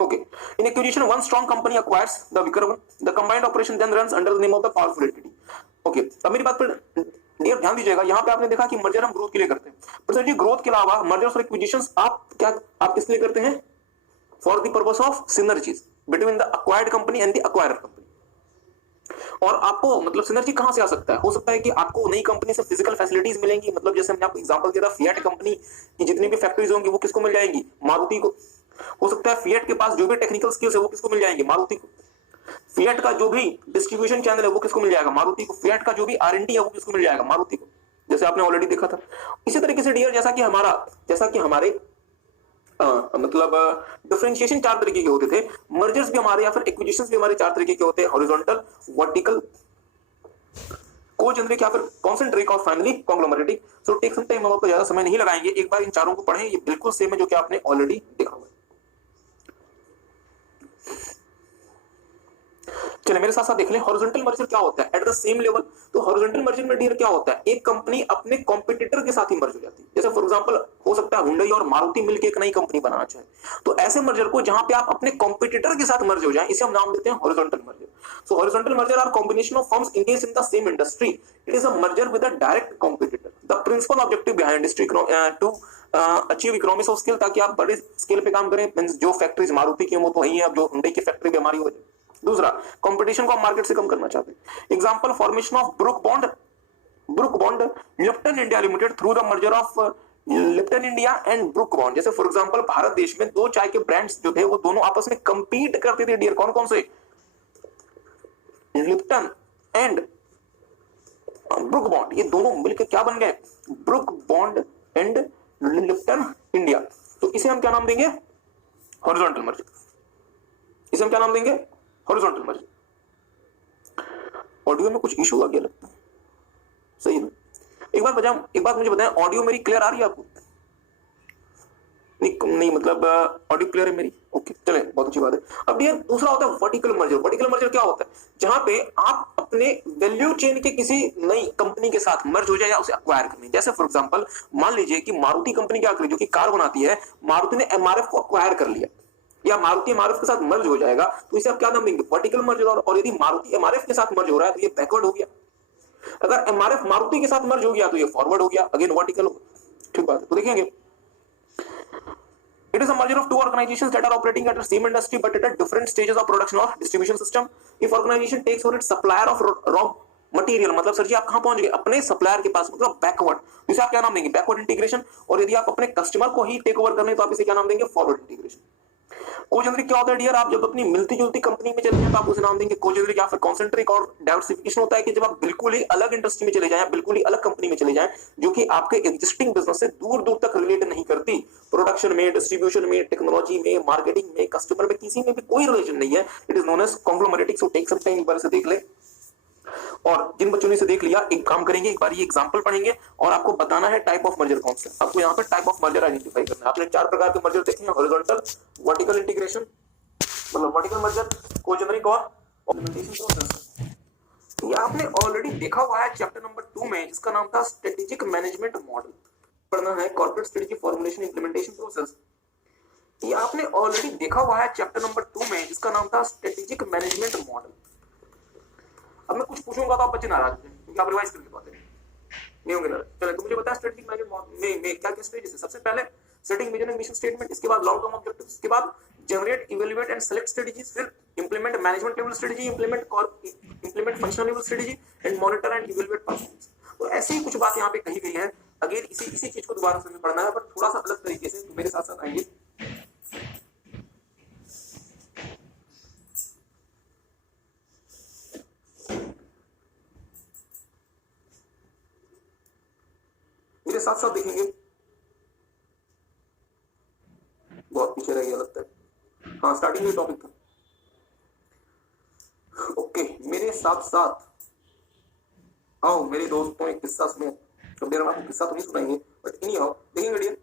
Okay. In acquisition, one strong company acquires the weaker one. The combined operation then runs under the name of the powerful entity. Okay. अब मेरी बात पर डियर ध्यान दीजिएगा, यहाँ पे आपने देखा कि मर्जर हम ग्रोथ के लिए करते हैं, पर सर जी ग्रोथ के अलावा मर्जर्स और एक्विजिशंस आप किस लिए करते हैं, for the purpose of synergies between the acquired company and the acquirer company. और आपको मतलब सिनर्जी कहां से आ सकता है, हो सकता है कि आपको नई कंपनी से फिजिकल फैसिलिटीज मिलेंगी, मतलब जैसे हमने आपको एग्जांपल दिया था, फिएट कंपनी की जितनी भी फैक्ट्रीज होंगी वो किसको मिल जाएंगी, मारुति को। हो सकता है फिएट के पास जो भी टेक्निकल स्किल्स है वो किसको मिल जाएंगे, मारुति को। फिएट का जो भी डिस्ट्रीब्यूशन चैनल है वो किसको मिल जाएगा, मारुति को। फिएट का जो भी R&D है वो किसको मिल जाएगा, मारुति को, जैसे आपने ऑलरेडी देखा था। इसी तरीके से डियर जैसा कि हमारे मतलब डिफरेंशिएशन चार तरीके के होते थे, मर्जर्स भी हमारे या फिर एक्विजिशंस भी हमारे चार तरीके के होते हैं, हॉरिजॉन्टल, वर्टिकल, कोजेनरिक या फिर कॉन्सेंट्रिक और finally conglomeratic. So take some time, हम आपको ज्यादा समय नहीं लगाएंगे, एक बार इन चारों को पढ़ें, ये बिल्कुल सेम है जो कि आपने ऑलरेडी देखा हुआ है। चलिए मेरे साथ साथ देख लें हॉरिजॉन्टल मर्जर क्या होता है एट द सेम लेवल। तो हॉरिजॉन्टल मर्जर में डियर क्या होता है, एक कंपनी अपने कॉम्पिटिटर के साथ ही मर्ज हो जाती है। जैसे फॉर एग्जांपल हो सकता है हुंडई और मारुति मिलकर एक नई कंपनी बनाना चाहे, तो ऐसे मर्जर को जहां पे आप अपने कॉम्पिटिटर के साथ मर्ज हो जाएं, इसे हम नाम देते हैं horizontal merger. So horizontal merger are combination of firms engaged in the same industry. It is a merger with a direct competitor. The principal objective behind is to achieve economics of scale, ताकि आप बड़े scale पे काम करें। जो factories Maruti की वो तो वही है, अब जो हुंडई की फैक्ट्री भी हमारी हो जाए। दूसरा, कंपटीशन को हम मार्केट से कम करना चाहते हैं। Example, formation of book bond Lipton India limited through the merger of Lipton India and book bond. जैसे फॉर एग्जांपल भारत देश में दो चाय के ब्रांड्स जो थे वो दोनों आपस में कंपीट करते थे डियर, कौन कौन से, लिप्टन एंड ब्रुक बॉन्ड, ये दोनों मिलकर क्या बन गए, book bond and Lipton India. तो इसे हम क्या नाम देंगे, हॉरिजॉन्टल मर्जर। इसे हम क्या नाम देंगे, हॉरिजॉन्टल मर्जर। ऑडियो में कुछ इशू आ गया लगता है, सही है। एक बात मुझे बताएं, ऑडियो मेरी क्लियर आ रही है आपको? नहीं मतलब ऑडियो क्लियर है मेरी, ओके चले, बहुत अच्छी बात है। अब ये दूसरा होता है वर्टिकल मर्जर। वर्टिकल मर्जर क्या होता है, जहां पे आप अपने वैल्यू चेन के किसी नई कंपनी के साथ मर्ज हो जाए या उसे अक्वायर करनी। जैसे फॉर एग्जांपल मान लीजिए कि मारुति कंपनी क्या करी, जो कि कार बनाती है, मारुति ने एमआरएफ को अक्वायर कर लिया या मारुति एमआरएफ के साथ मर्ज हो जाएगा, तो इसे आप क्या नाम देंगे, वर्टिकल मर्जर। और यदि मारुति एमआरएफ के साथ मर्ज हो रहा है तो ये बैकवर्ड हो गया। अगर एमआरएफ मारुति के साथ मर्ज हो गया तो ये फॉरवर्ड हो गया, अगेन वर्टिकल हो गया। ठीक बात है, तो देखेंगे it is a merger of two organizations that are operating at the same industry but at different stages of production or distribution system. If organization takes over its supplier of raw material, मतलब sir जी आप कहां पहुंच गए, अपने supplier के पास, मतलब backward, तो इसे आप क्या नाम देंगे, बैकवर्ड इंटीग्रेशन। और यदि आप अपने कस्टमर को ही टेक ओवर करने तो आप इसे क्या नाम देंगे, फॉरवर्ड इंटीग्रेशन। कोजेनरिक क्या होता है डियर, आप जब अपनी मिलती जुलती कंपनी में चले जाए तो आप उसे नाम देंगे कोजेनरिक या फिर कॉन्सेंट्रिक। और डाइवर्सिफिकेशन होता है कि जब आप बिल्कुल ही अलग इंडस्ट्री में चले जाएं, बिल्कुल ही अलग कंपनी में चले जाएं जो कि आपके एग्जिस्टिंग बिजनेस से दूर दूर तक रिलेट नहीं करती, प्रोडक्शन में, डिस्ट्रीब्यूशन में, टेक्नोलॉजी में, मार्केटिंग में, कस्टमर में, किसी में भी कोई रिलेशन नहीं है, it is known as conglomeratic. So take some time, एक बार से देख ले। और जिन बच्चों ने इसे देख लिया, एक काम करेंगे, एक बार ये एग्जांपल पढ़ेंगे और आपको बताना है टाइप ऑफ मर्जर कौन सा। आपको यहाँ पर टाइप ऑफ मर्जर आइडेंटिफाई करना है। आपने चार प्रकार के मर्जर देखे हैं, हॉरिजॉन्टल, वर्टिकल इंटीग्रेशन, मतलब वर्टिकल मर्जर, कोजेनरिक और इम्प्लीमेंटेशन प्रोसेस। ये आपने ऑलरेडी देखा हुआ है चैप्टर नंबर 2 में, जिसका नाम था स्ट्रेटेजिक मैनेजमेंट मॉडल। पढ़ना है corporate strategy formulation implementation process. ये आपने ऑलरेडी देखा हुआ है चैप्टर नंबर 2 में, जिसका नाम था स्ट्रेटेजिक मैनेजमेंट मॉडल। अब मैं कुछ पूछूंगा तो आप बच्चे नाराज हो जाएंगे क्योंकि आप रिवाइज करके बातें नहीं होंगे नाराज। चलो तो मुझे बताया स्ट्रेटेजिक मैनेजमेंट में क्या क्या स्टेजेस है। सबसे पहले setting vision and mission statement, इसके बाद लॉन्ग टर्म ऑब्जेक्टिव्स, इसके बाद generate, evaluate and select strategies, फिर implement management level strategy, implement functional level strategy and monitor and evaluate performance. तो ऐसे ही कुछ बात यहाँ पे कही गई है। अगेन इसी चीज को दोबारा से पढ़ना है पर थोड़ा सा अलग तरीके से, तो मेरे साथ साथ आइए। साथ साथ देखेंगे, बहुत पीछे रह गया लगता है, हाँ स्टार्टिंग में टॉपिक था। ओके, मेरे साथ साथ आओ मेरे दोस्तों, एक किस्सा सुनो। तो मेरा आपको किस्सा तो नहीं सुनाएंगे, बट इन्हीं आओ देखेंगे dear.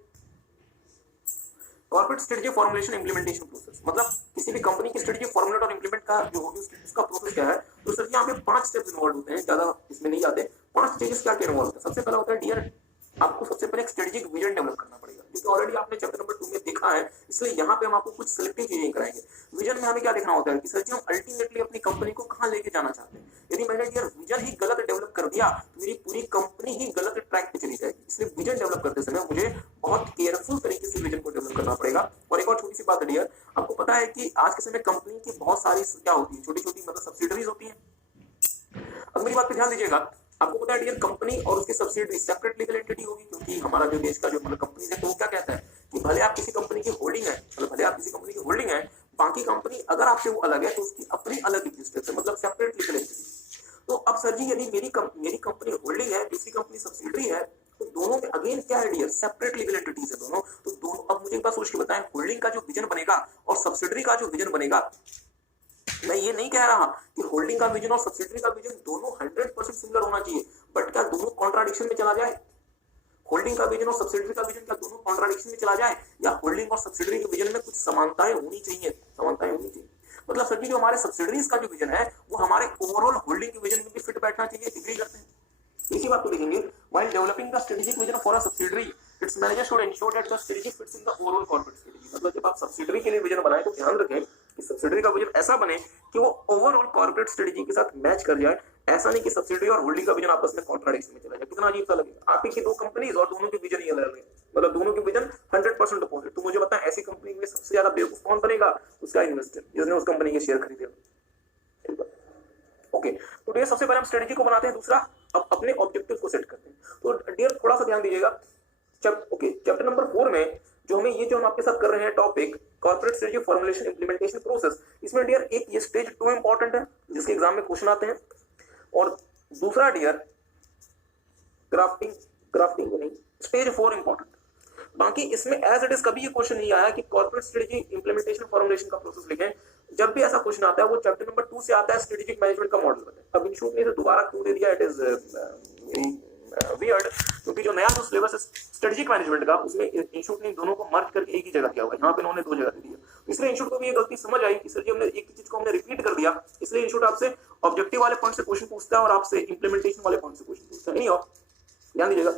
Corporate strategy formulation implementation process, मतलब किसी भी कंपनी की स्ट्रेटजी फॉर्मुलेट और इंप्लीमेंट का जो होगी उसका प्रोसेस क्या है। तो सर यहाँ पे 5 स्टेप्स इन्वॉल्व होते हैं, ज्यादा इसमें नहीं जाते। 5 स्टेजेस क्या क्या इन्वॉल्व होते हैं। सबसे पहला होता है डियर, आपको सबसे पहले एक स्ट्रेटेजिक विजन डेवलप करना पड़ेगा, क्योंकि ऑलरेडी आपने चैप्टर नंबर 2 में देखा है, इसलिए यहाँ पे हम आपको कुछ सिलेक्टिव चीजें कराएंगे। विजन में हमें क्या देखना होता है कि सर जी हम अल्टीमेटली अपनी कंपनी को कहाँ लेके जाना चाहते हैं। यदि मैंने डियर विजन ही गलत डेवलप कर दिया तो मेरी पूरी कंपनी ही गलत ट्रैक पे चली जाएगी। इसलिए विजन डेवलप करते समय मुझे बहुत केयरफुल तरीके से विजन को डेवलप करना पड़ेगा। और एक और छोटी सी बात है डियर, आपको पता है कि आज के समय कंपनी की बहुत सारी क्या होती है, छोटी छोटी मतलब सब्सिडरीज होती है। अब मेरी बात पे ध्यान दीजिएगा, आपको पता है डियर कंपनी और उसकी सब्सिडरी सेपरेट लीगल एंटिटी होगी, क्योंकि हमारा जो देश का जो मतलब कंपनी है तो वो क्या कहता है कि भले आप किसी कंपनी की होल्डिंग है, मतलब भले आप किसी कंपनी की होल्डिंग है, बाकी कंपनी अगर आपसे वो अलग है तो उसकी अपनी अलग एग्जिस्टेंस है, मतलब सेपरेट लीगल एंटिटी। तो अब सर जी यदि मेरी कंपनी होल्डिंग है, दूसरी कंपनी सब्सिडरी है, तो दोनों में अगेन क्या है डियर, सेपरेट लीगल एंटिटीज है दोनों। तो दोनों, अब मुझे एक बात सोच के बताएं, होल्डिंग का जो विजन बनेगा और सब्सिडरी का जो विजन बनेगा, मैं ये नहीं कह रहा कि होल्डिंग का विजन और सब्सिडरी का विजन दोनों 100% सिमिलर होना चाहिए, बट क्या दोनों कॉन्ट्राडिक्शन में चला जाए। होल्डिंग का विजन और सब्सिडरी का विजन क्या दोनों कॉन्ट्राडिक्शन में चला जाए, या होल्डिंग और सब्सिडरी के विजन में कुछ समानताएं होनी चाहिए, समानताएं होनी चाहिए। मतलब सर जी जो हमारे सब्सिडरीज का जो विजन है वो हमारे ओवरऑल होल्डिंग के विजन में भी फिट बैठना चाहिए। एग्री करते हैं? इसी बात को देखेंगे, while developing the strategic vision for a subsidiary, its manager should ensure that the strategy fits in the overall corporate strategy। मतलब जब आप सब्सिडरी के लिए विजन बनाए तो ध्यान रखें कि सब्सिडरी का विजन ऐसा बने कि वो ओवरऑल कॉर्पोरेट स्ट्रेटजी के साथ मैच कर जाए। ऐसा नहीं कि सब्सिडरी और होल्डिंग का विजन आपस में कॉन्ट्राडिक्शन में चला जाए, कितना अजीब सा लगेगा। आप ही की दो कंपनीज और दोनों के विजन ही अलग है, मतलब दोनों के विजन 100% अपोजिट। तो मुझे बताएं ऐसी कंपनी में सबसे ज्यादा बेवकूफ कौन बनेगा, उसका इन्वेस्टर जिसने उस कंपनी के शेयर खरीदे। ओके, तो डियर सबसे पहले हम स्ट्रेटजी को बनाते हैं, दूसरा अब अपने ऑब्जेक्टिव को सेट करते हैं। तो डियर थोड़ा सा ध्यान दीजिएगा, चैप्टर नंबर 4 में जो हम आपके साथ कर रहे हैं topic corporate strategy formulation implementation process, इसमें डियर एक ये स्टेज 2 इंपॉर्टेंट है जिसके एग्जाम में क्वेश्चन आते हैं, और दूसरा डियर क्राफ्टिंग नहीं, स्टेज 4 इंपॉर्टेंट। बाकी इसमें एज इट इज कभी ये क्वेश्चन नहीं आया कि कॉर्पोरेट स्ट्रेटजी इंप्लीमेंटेशन फॉर्मुलेशन का प्रोसेस लिखें। जब भी ऐसा क्वेश्चन आता है वो चैप्टर नंबर 2 से आता है, स्ट्रेटेजिक मैनेजमेंट का मॉडल बताएं। अब इंस्टीट्यूट ने दोबारा क्यों दे दिया, इट इज वियर्ड, क्योंकि जो नया जो सिलेबस है स्ट्रेटेजिक मैनेजमेंट का, उसमें इंस्टीट्यूट ने दोनों को मर्ज करके एक ही जगह किया हुआ है, यहाँ पे इन्होंने 2 जगह दे दिया। इसलिए इंस्टीट्यूट को भी ये गलती समझ आई कि सर जी हमने एक चीज को हमने रिपीट कर दिया, इसलिए इंस्टीट्यूट आपसे ऑब्जेक्टिव वाले पॉइंट से क्वेश्चन पूछता है और आपसे इंप्लीमेंटेशन वाले पॉइंट से क्वेश्चन पूछता है। नहीं हो, ध्यान दीजिएगा।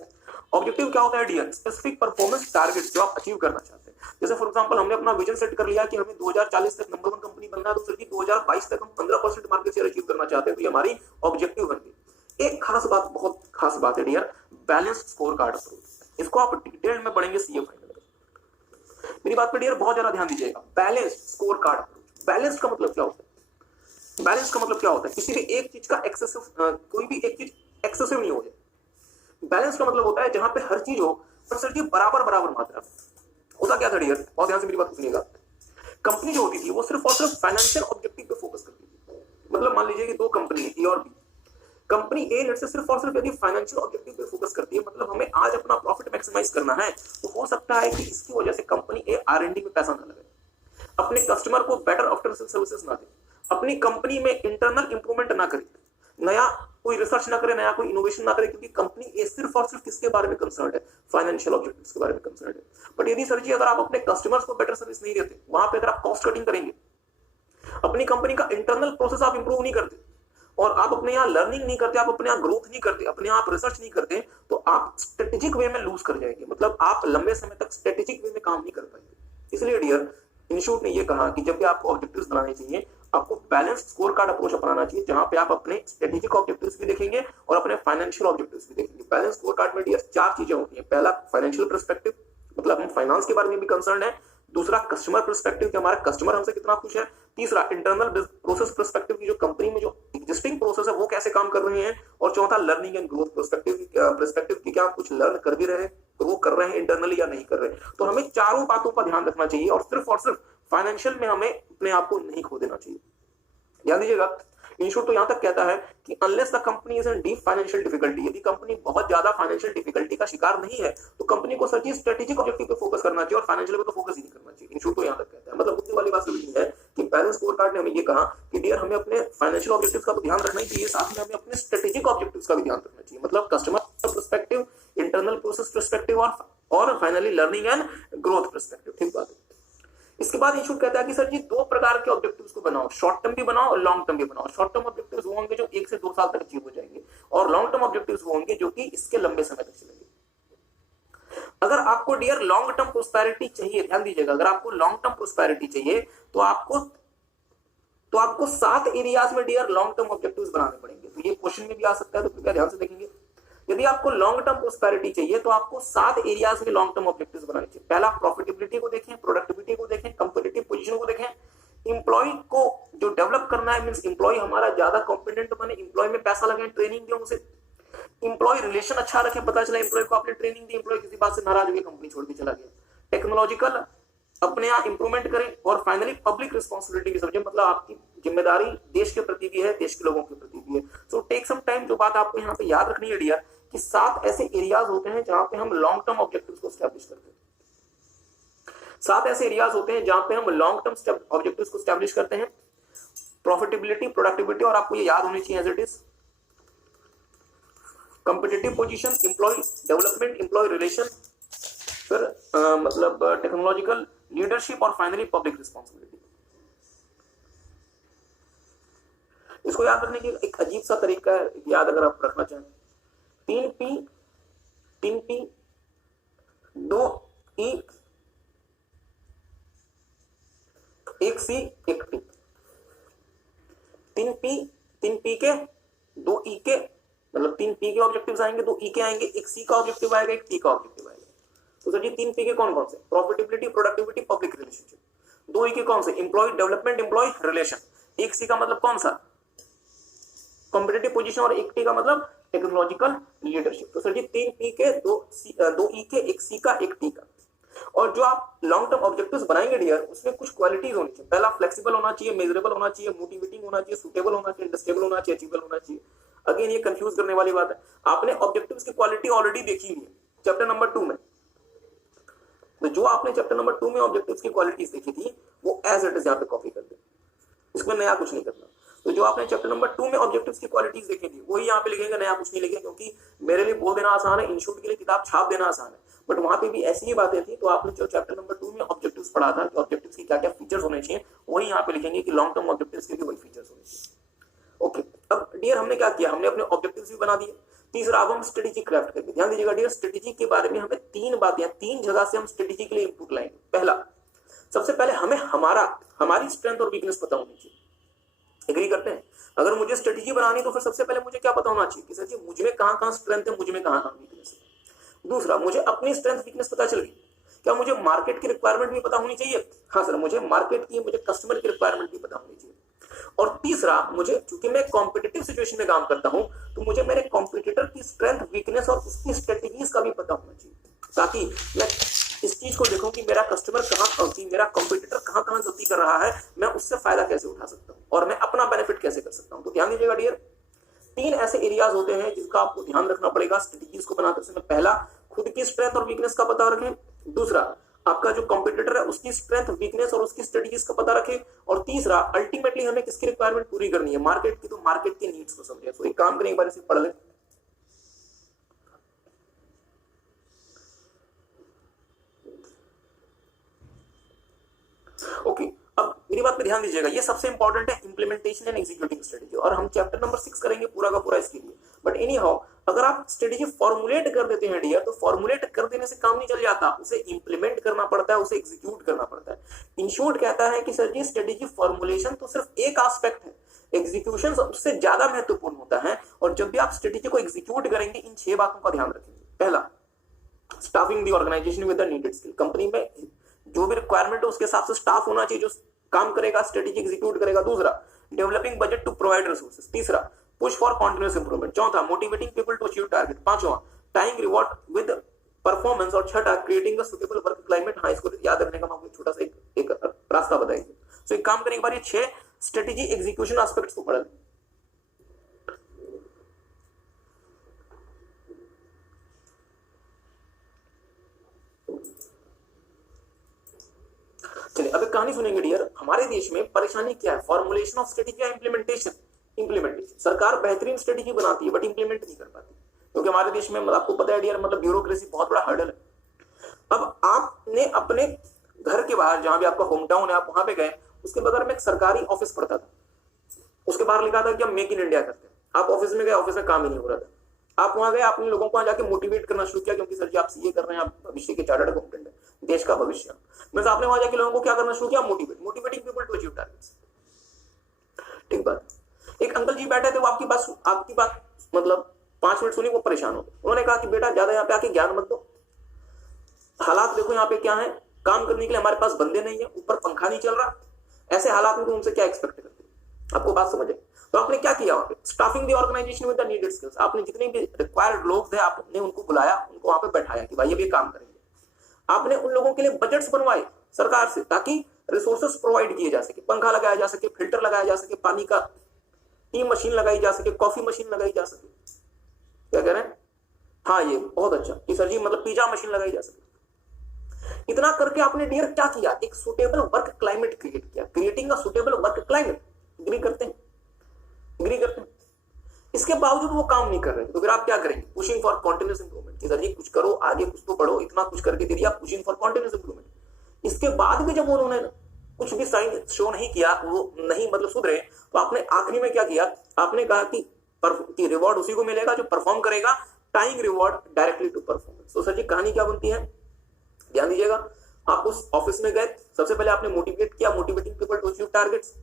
ऑब्जेक्टिव क्या होता है डियर, स्पेसिफिक परफॉर्मेंस टारगेट्स जो आप अचीव करना चाहते हैं। जैसे फॉर एग्जांपल हमने अपना विजन सेट कर लिया कि हमें 2040 तक नंबर 1 कंपनी बनना है, तो सर जी 2022 तक हम 15% मार्केट शेयर अचीव करना चाहते हैं, तो ये हमारी ऑब्जेक्टिव बन गई। एक खास बात, बहुत खास बात है dear, balanced score card approach. इसको आप डिटेल में पढ़ेंगे सीए फाइनल में। मेरी बात पे डियर बहुत ज्यादा ध्यान दीजिएगा, balanced score card approach. Balanced का मतलब क्या होता है, बैलेंस का मतलब क्या होता है, किसी भी एक चीज का एक्सेसिव, कोई भी एक चीज एक्सेसिव नहीं हो जाए। बैलेंस का मतलब होता है जहां पे हर चीज हो पर सर जी बराबर मात्रा में। होता क्या था डियर, बहुत ध्यान से मेरी बात सुनिएगा, कंपनी जो होती थी वो सिर्फ और सिर्फ फाइनेंशियल ऑब्जेक्टिव पे फोकस करती थी। मतलब मान लीजिए कि 2 कंपनी है, ए और बी। कंपनी ए लेट से सिर्फ और सिर्फ यदि फाइनेंशियल ऑब्जेक्टिव पे फोकस करती है, मतलब हमें आज अपना प्रॉफिट मैक्सिमाइज करना है, तो हो सकता है कि इसकी वजह से कंपनी ए R&D में पैसा ना लगे, अपने कस्टमर को बेटर आफ्टर सेल सर्विसेज ना दे, अपनी कंपनी में इंटरनल इंप्रूवमेंट ना करे, नया कोई रिसर्च ना करे, नया कोई इनोवेशन ना करे, क्योंकि कंपनी ए सिर्फ और सिर्फ किसके बारे में कंसर्न है, फाइनेंशियल ऑब्जेक्टिव्स के बारे में कंसर्न है। बट यदि सर जी अगर आप अपने कस्टमर्स को बेटर सर्विस नहीं देते, वहां पे अगर आप कॉस्ट कटिंग करेंगे, अपनी कंपनी का इंटरनल प्रोसेस आप इंप्रूव नहीं करते, और आप अपने यहाँ लर्निंग नहीं करते, आप अपने यहाँ ग्रोथ नहीं करते, अपने यहाँ रिसर्च नहीं करते, तो आप स्ट्रेटेजिक वे में लूज कर जाएंगे, मतलब आप लंबे समय तक स्ट्रेटेजिक वे में काम नहीं कर पाएंगे। इसलिए डियर इंस्टीट्यूट ने ये कहा कि जब भी आपको ऑब्जेक्टिव्स बनाने चाहिए, आपको बैलेंस्ड स्कोर कार्ड अप्रोच अपनाना चाहिए, जहां पे आप अपने स्ट्रेटेजिक ऑब्जेक्टिव्स भी देखेंगे और अपने फाइनेंशियल ऑब्जेक्टिव्स भी देखेंगे। बैलेंस स्कोर कार्ड में डियर 4 चीजें होती हैं। पहला फाइनेंशियल पर्सपेक्टिव, मतलब हम फाइनेंस के बारे में भी कंसर्न है। दूसरा कस्टमर पर्सपेक्टिव कि हमारा कस्टमर हमसे कितना खुश है। तीसरा इंटरनल प्रोसेस पर्सपेक्टिव की जो कंपनी में जो एग्जिस्टिंग प्रोसेस है वो कैसे काम कर रहे हैं। और चौथा लर्निंग एंड ग्रोथ पर्सपेक्टिव की क्या आप कुछ लर्न कर भी रहे हैं, ग्रो कर रहे हैं इंटरनली या नहीं कर रहे। तो हमें चारों बातों पर ध्यान रखना चाहिए और सिर्फ फाइनेंशियल में हमें अपने आप को नहीं खो देना चाहिए। ध्यान दीजिएगा, इंश्योर तो यहां तक कहता है कि unless the company is in deep financial difficulty, यदि कंपनी बहुत ज्यादा फाइनेंशियल डिफिकल्टी का शिकार नहीं है तो कंपनी को सर स्ट्रेटेजिक ऑब्जेक्टिव पे फोकस करना चाहिए और फाइनेंशियल पे तो फोकस ही नहीं करना चाहिए। इंश्योर तो यहां तक कहता है, मतलब बुद्धि वाली बात समझनी है कि बैलेंस स्कोर कार्ड ने हमें ये कहा कि डियर हमें अपने फाइनेंशियल ऑब्जेक्टिव्स का तो ध्यान रखना ही चाहिए, साथ में हमें अपने स्ट्रेटेजिक ऑब्जेक्टिव्स का भी ध्यान रखना चाहिए, मतलब customer perspective, internal process perspective और finally learning and growth perspective. ठीक बात है। इसके बाद इंश्योर कहता है कि सर जी दो प्रकार के ऑब्जेक्टिव्स को बनाओ, शॉर्ट टर्म भी बनाओ और लॉन्ग टर्म भी बनाओ। शॉर्ट टर्म ऑब्जेक्टिव्स वो होंगे जो 1 से 2 साल तक अचीव हो जाएंगे और लॉन्ग टर्म ऑब्जेक्टिव्स वो होंगे जो कि इसके लंबे समय तक चलेंगे। अगर आपको डियर लॉन्ग टर्म प्रोस्पेरिटी चाहिए, ध्यान दीजिएगा, अगर आपको लॉन्ग टर्म प्रोस्पेरिटी चाहिए तो आपको 7 एरियाज में डियर लॉन्ग टर्म ऑब्जेक्टिव्स बनाने पड़ेंगे। तो ये क्वेश्चन में भी आ सकता है, तो कृपया ध्यान से देखेंगे। यदि आपको लॉन्ग टर्म प्रोस्पेरिटी चाहिए तो आपको 7 एरियाज में लॉन्ग टर्म ऑब्जेक्टिव्स बनाने चाहिए। पहला प्रॉफिटेबिलिटी को देखें, प्रोडक्टिविटी को देखें, कंपटीटिव पोजीशन को देखें, इंप्लॉय को जो डेवलप करना है, मींस इंप्लॉय हमारा ज्यादा कॉम्पिटेंट बने, इंप्लॉय में पैसा लगाएं, ट्रेनिंग दें उसे, इंप्लॉय रिलेशन अच्छा रखें, पता चला इंप्लॉय को आपने ट्रेनिंग दी, इंप्लॉय किसी बात से नाराज हुए कंपनी छोड़ के चला गया, टेक्नोलॉजिकल अपने यहाँ इंप्रूवमेंट करें और फाइनली पब्लिक रिस्पॉन्सिबिलिटी भी समझे, मतलब आपकी जिम्मेदारी देश के प्रति भी है, देश के लोगों के प्रति भी है। So take some time. जो बात आपको यहाँ पे याद रखनी है डियर कि 7 ऐसे एरियाज होते हैं जहां पे हम लॉन्ग टर्म ऑब्जेक्टिव्स को एस्टैब्लिश करते हैं। 7 ऐसे एरियाज होते हैं जहां पे हम लॉन्ग टर्म ऑब्जेक्टिव्स को एस्टैब्लिश करते हैं। प्रॉफिटेबिलिटी, प्रोडक्टिविटी, और आपको ये याद होनी चाहिए as it is, competitive position, employ development, employ relation, फिर मतलब टेक्नोलॉजिकल लीडरशिप और फाइनली पब्लिक रिस्पॉन्सिबिलिटी। इसको याद रखने की एक अजीब सा तरीका है, याद अगर आप रखना चाहें, 3 P 2 E 1 C 1 T। 3 P के 2 E के, मतलब 3 P के ऑब्जेक्टिव्स आएंगे, 2 E के आएंगे, 1 C का ऑब्जेक्टिव आएगा, 1 T का ऑब्जेक्टिव आएगा। तो सर जी 3 P के कौन कौन से? Profitability, productivity, public relationship. 2 E के कौन से? Employ development, employ relation. 1 C का मतलब कौन सा? Competitive position. और 1 T का मतलब टेक्नोलॉजिकल लीडरशिप। तो सर जी 3 P के 2 E के, 1 C का, 1 T का। और जो आप लॉन्ग टर्म ऑब्जेक्टिव्स बनाएंगे डियर, उसमें कुछ क्वालिटीज होनी चाहिए। पहला फ्लेक्सिबल होना चाहिए, मेजरेबल होना चाहिए, मोटिवेटिंग होना चाहिए, सुटेबल होना चाहिए, इंडस्ट्रेबल होना चाहिए, अचीवेबल होना चाहिए। अगेन ये कंफ्यूज करने वाली बात है, आपने ऑब्जेक्टिव्स की क्वालिटी ऑलरेडी देखी हुई है चैप्टर नंबर 2 में। तो जो आपने चैप्टर नंबर 2 में ऑब्जेक्टिव्स की क्वालिटीज देखी थी वो एज इट इज यहाँ पे कॉपी कर दे, इसमें नया कुछ नहीं करना। तो जो आपने चैप्टर नंबर 2 में ऑब्जेक्टिव्स की क्वालिटीज देखी थी वही यहाँ पे लिखेंगे, नया कुछ नहीं लिखेंगे, क्योंकि मेरे लिए बोल देना आसान है, इंस्टीट्यूट के लिए किताब छाप देना आसान है, बट वहां पे भी ऐसी ही बातें थी। तो आपने जो चैप्टर नंबर 2 में ऑब्जेक्टिव्स पढ़ा था कि ऑब्जेक्टिव्स की क्या क्या फीचर्स होने चाहिए, वही यहाँ पे लिखेंगे कि लॉन्ग टर्म ऑब्जेक्टिव्स के भी वही फीचर्स होने चाहिए। ओके, अब डियर हमने क्या किया, हमने अपने ऑब्जेक्टिव्स भी बना दिए। तीसरा, अब हम स्ट्रेटेजी क्राफ्ट करेंगे। ध्यान दीजिएगा डियर, स्ट्रेटेजी के बारे में हमें 3 बातें, 3 जगह से हम स्ट्रेटेजी के लिए इनपुट लाएंगे। पहला, सबसे पहले हमें हमारी स्ट्रेंथ और वीकनेस पता होनी चाहिए। एग्री करते हैं? अगर मुझे स्ट्रेटेजी बनानी तो फिर सबसे पहले मुझे क्या पता होना चाहिए कि सर जी मुझ में कहाँ स्ट्रेंथ है, मुझ में कहाँ वीकनेस है। दूसरा, मुझे अपनी स्ट्रेंथ वीकनेस पता चल गई, क्या मुझे मार्केट की रिक्वायरमेंट भी पता होनी चाहिए? हाँ सर, मुझे मार्केट की, मुझे कस्टमर की रिक्वायरमेंट भी पता होनी चाहिए। और तीसरा, मुझे, चूंकि मैं कॉम्पिटिटिव सिचुएशन में काम करता हूं, तो मुझे मेरे कॉम्पिटिटर की स्ट्रेंथ, वीकनेस और उसकी स्ट्रेटेजीज का भी पता होना चाहिए, ताकि मैं इस चीज को देखूं कि मेरा कस्टमर कहाँ, मेरा कॉम्पिटिटर कहाँ गलती कर रहा है, मैं उससे फायदा कैसे उठा सकता हूँ और मैं अपना बेनिफिट कैसे कर सकता हूँ। तो ध्यान दीजिएगा डियर, 3 ऐसे एरियाज होते हैं जिसका आपको ध्यान रखना पड़ेगा स्ट्रेटेजीज को बनाते समय। पहला, खुद की स्ट्रेंथ और वीकनेस का पता रखें। दूसरा, आपका जो कॉम्पिटिटर है उसकी स्ट्रेंथ, वीकनेस और उसकी स्ट्रेटेजीज का पता रखें। और तीसरा, अल्टीमेटली हमें किसकी रिक्वायरमेंट पूरी करनी है, मार्केट की, तो मार्केट के नीड्स को समझें। तो एक काम करें, एक बार इसे पढ़ लें। ओके, अब मेरी बात पे ध्यान दीजिएगा, ये सबसे इंपॉर्टेंट है, इंप्लीमेंटेशन एंड एग्जीक्यूटिंग स्ट्रेटेजी, और हम चैप्टर नंबर 6 करेंगे पूरा का पूरा इसके लिए। बट एनी हाउ, अगर आप स्ट्रेटेजी फॉर्मुलेट कर देते हैं डियर, तो फॉर्मुलेट कर देने से काम नहीं चल जाता, उसे इंप्लीमेंट करना पड़ता है, उसे एग्जीक्यूट करना पड़ता है। इंश्योर्ड कहता है कि सर जी स्ट्रेटेजी फॉर्मुलेशन तो सिर्फ एक एस्पेक्ट है, एग्जीक्यूशन उससे ज्यादा महत्वपूर्ण होता है। और जब भी आप स्ट्रेटेजी को एग्जीक्यूट करेंगे, इन 6 बातों का ध्यान रखेंगे। पहला, staffing the organisation with the needed skill, company में जो भी रिक्वायरमेंट है उसके हिसाब से स्टाफ होना चाहिए जो काम करेगा, स्ट्रेटेजी एग्जीक्यूट करेगा। दूसरा, developing budget to provide resources. तीसरा, पुश फॉर कॉन्टिन्यूअस इंप्रूवमेंट। चौथा, motivating people to achieve target. पांचवा, टाइंग रिवॉर्ड विद परफॉर्मेंस। और छठा, creating a suitable work climate. हाँ, इसको याद रखने का हम आपको छोटा सा एक रास्ता बताएंगे। सो एक काम करें, एक बार ये 6 स्ट्रेटेजी एग्जीक्यूशन एस्पेक्ट्स को पढ़ लें। चलिए अब एक कहानी सुनेंगे डियर। हमारे देश में परेशानी क्या है, फॉर्मुलेशन ऑफ स्ट्रेटेजी या इम्प्लीमेंटेशन। सरकार बेहतरीन स्ट्रेटेजी बनाती है बट इंप्लीमेंट नहीं कर पाती, क्योंकि हमारे देश में आपको पता है डियर, मतलब ब्यूरोक्रेसी बहुत बड़ा हर्डल है। अब आपने अपने घर के बाहर, जहां भी आपका होम टाउन है, आप वहां पे गए, उसके बगल में एक सरकारी ऑफिस पड़ता था, उसके बाहर लिखा था कि हम मेक इन इंडिया करते हैं। आप ऑफिस में गए, ऑफिस में काम ही नहीं हो रहा था। आप वहां गए, आपने लोगों को वहां जाके मोटिवेट करना शुरू किया, क्योंकि सर जी आप सीए कर रहे हैं, आप भविष्य के चार्टर्ड अकाउंटेंट है, देश का भविष्य। मतलब आपने वहां जाके लोगों को क्या करना शुरू किया, motivating people to achieve targets. ठीक बात। एक अंकल जी बैठे थे, वो आपकी बात मतलब 5 मिनट सुनी, वो परेशान हो गए। उन्होंने कहा कि बेटा ज्यादा यहाँ पे आके ज्ञान मत दो, हालात देखो यहाँ पे क्या है, काम करने के लिए हमारे पास बंदे नहीं है, ऊपर पंखा नहीं चल रहा, ऐसे हालात में तुम उनसे क्या एक्सपेक्ट करते हो? आपको बात समझ है? तो आपने क्या किया वहां पे, staffing the organisation with the needed skills. आपने जितने भी रिक्वायर्ड लोग थे, आपने उनको बुलाया, उनको वहां पे बैठाया कि भाई ये भी काम करेंगे। आपने उन लोगों के लिए बजट्स बनवाए सरकार से, ताकि रिसोर्सेस प्रोवाइड किए जा सके, पंखा लगाया जा सके, फिल्टर लगाया जा सके, पानी का टी मशीन लगाई जा सके, कॉफी मशीन लगाई जा सके। क्या कह रहे हैं? हाँ ये बहुत अच्छा कि सर जी मतलब पिज्जा मशीन लगाई जा सके। इतना करके आपने डियर क्या किया, एक सुटेबल वर्क क्लाइमेट क्रिएट किया, creating a suitable work climate. Agree करते हैं? इसके बावजूद वो काम नहीं कर रहे, तो फिर आप क्या करेंगे, पुशिंग फॉर कॉन्टिन्यूस इंप्रूवमेंट कि सर जी कुछ करो, आगे कुछ तो बढ़ो, इतना कुछ करके दे दिया, पुशिंग फॉर कॉन्टिन्यूस इंप्रूवमेंट। इसके बाद भी जब उन्होंने कुछ भी साइन शो नहीं किया, वो नहीं मतलब सुधरे, तो आपने आखिरी में क्या किया, आपने कहा कि रिवॉर्ड उसी को मिलेगा जो परफॉर्म करेगा, tying reward directly to performance. तो सर जी कहानी क्या बनती है, ध्यान दीजिएगा। आप उस ऑफिस में गए, सबसे पहले आपने मोटिवेट किया, motivating people to achieve targets.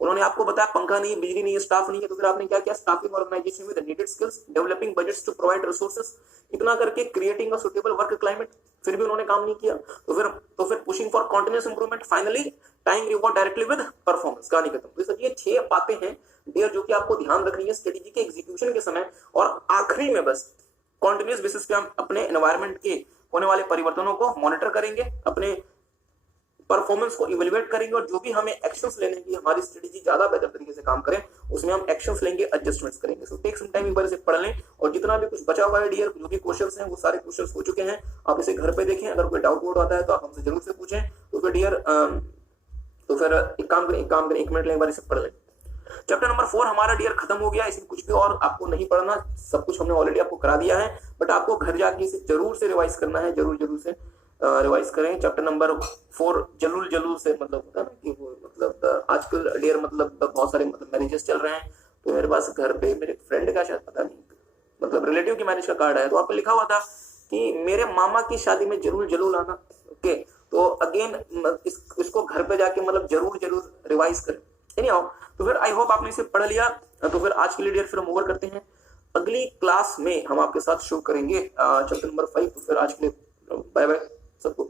उन्होंने आपको बताया पंखा नहीं है, बिजली नहीं है, स्टाफ नहीं है, तो फिर आपने क्या किया, staffing organisation with needed skills, developing budgets to provide resources, इतना करके creating a suitable work climate. फिर भी उन्होंने काम नहीं किया, तो फिर pushing for continuous improvement, finally time reward directly with performance. कहानी खत्म। तो सर ये 6 बातें हैं डियर जो कि आपको ध्यान रखनी है स्ट्रेटेजी के एग्जीक्यूशन के समय। और आखिरी में बस कॉन्टिन्यूअस बेसिस पे हम अपने एनवायरनमेंट के होने वाले परिवर्तनों को मॉनिटर करेंगे, अपने परफॉर्मेंस को इवेल्युएट करेंगे, और जो भी हमें एक्शंस लेने की हमारी स्ट्रेटेजी ज्यादा बेहतर तरीके से काम करें, उसमें हम एक्शंस लेंगे, एडजस्टमेंट्स करेंगे। सो टेक सम टाइम, एक बार इसे पढ़ लें, और जितना भी कुछ बचा हुआ है डियर, जो भी क्वेश्चंस हैं वो सारे क्वेश्चंस हो चुके हैं, आप इसे घर पे देखें। अगर कोई डाउट वोट आता है तो आप हमसे जरूर से पूछें। तो फिर डियर एक काम करें, एक मिनट लें, एक बार इसे पढ़ लें। चैप्टर नंबर 4 हमारा डियर खत्म हो गया, इसमें कुछ भी और आपको नहीं पढ़ना, सब कुछ हमने ऑलरेडी आपको करा दिया है, बट आपको घर जाके इसे जरूर से रिवाइज करना है, जरूर से रिवाइज करें। चैप्टर नंबर 4 जरूर से मतलब होता है ना कि वो मतलब आजकल डियर मतलब बहुत सारे मतलब मैरिजेस चल रहे हैं, तो मेरे पास घर पे मेरे फ्रेंड का शायद पता नहीं मतलब रिलेटिव की मैरिज का कार्ड है, तो आपको लिखा हुआ था कि मेरे मामा की शादी में जरूर आना। ओके, तो अगेन इसको घर पे जाके मतलब जरूर रिवाइज करें। एनीहाउ, तो फिर आई होप आपने इसे पढ़ लिया। तो फिर आज के लिए डियर फिर हम ओवर करते हैं, अगली क्लास में हम आपके साथ शुरू करेंगे चैप्टर नंबर 5। तो फिर आज के लिए बाय बाय सबको।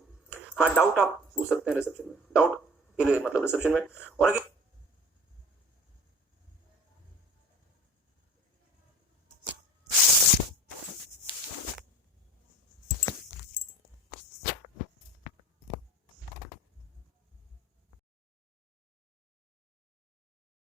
हाँ डाउट आप पूछ सकते हैं रिसेप्शन में, डाउट के लिए मतलब रिसेप्शन में। और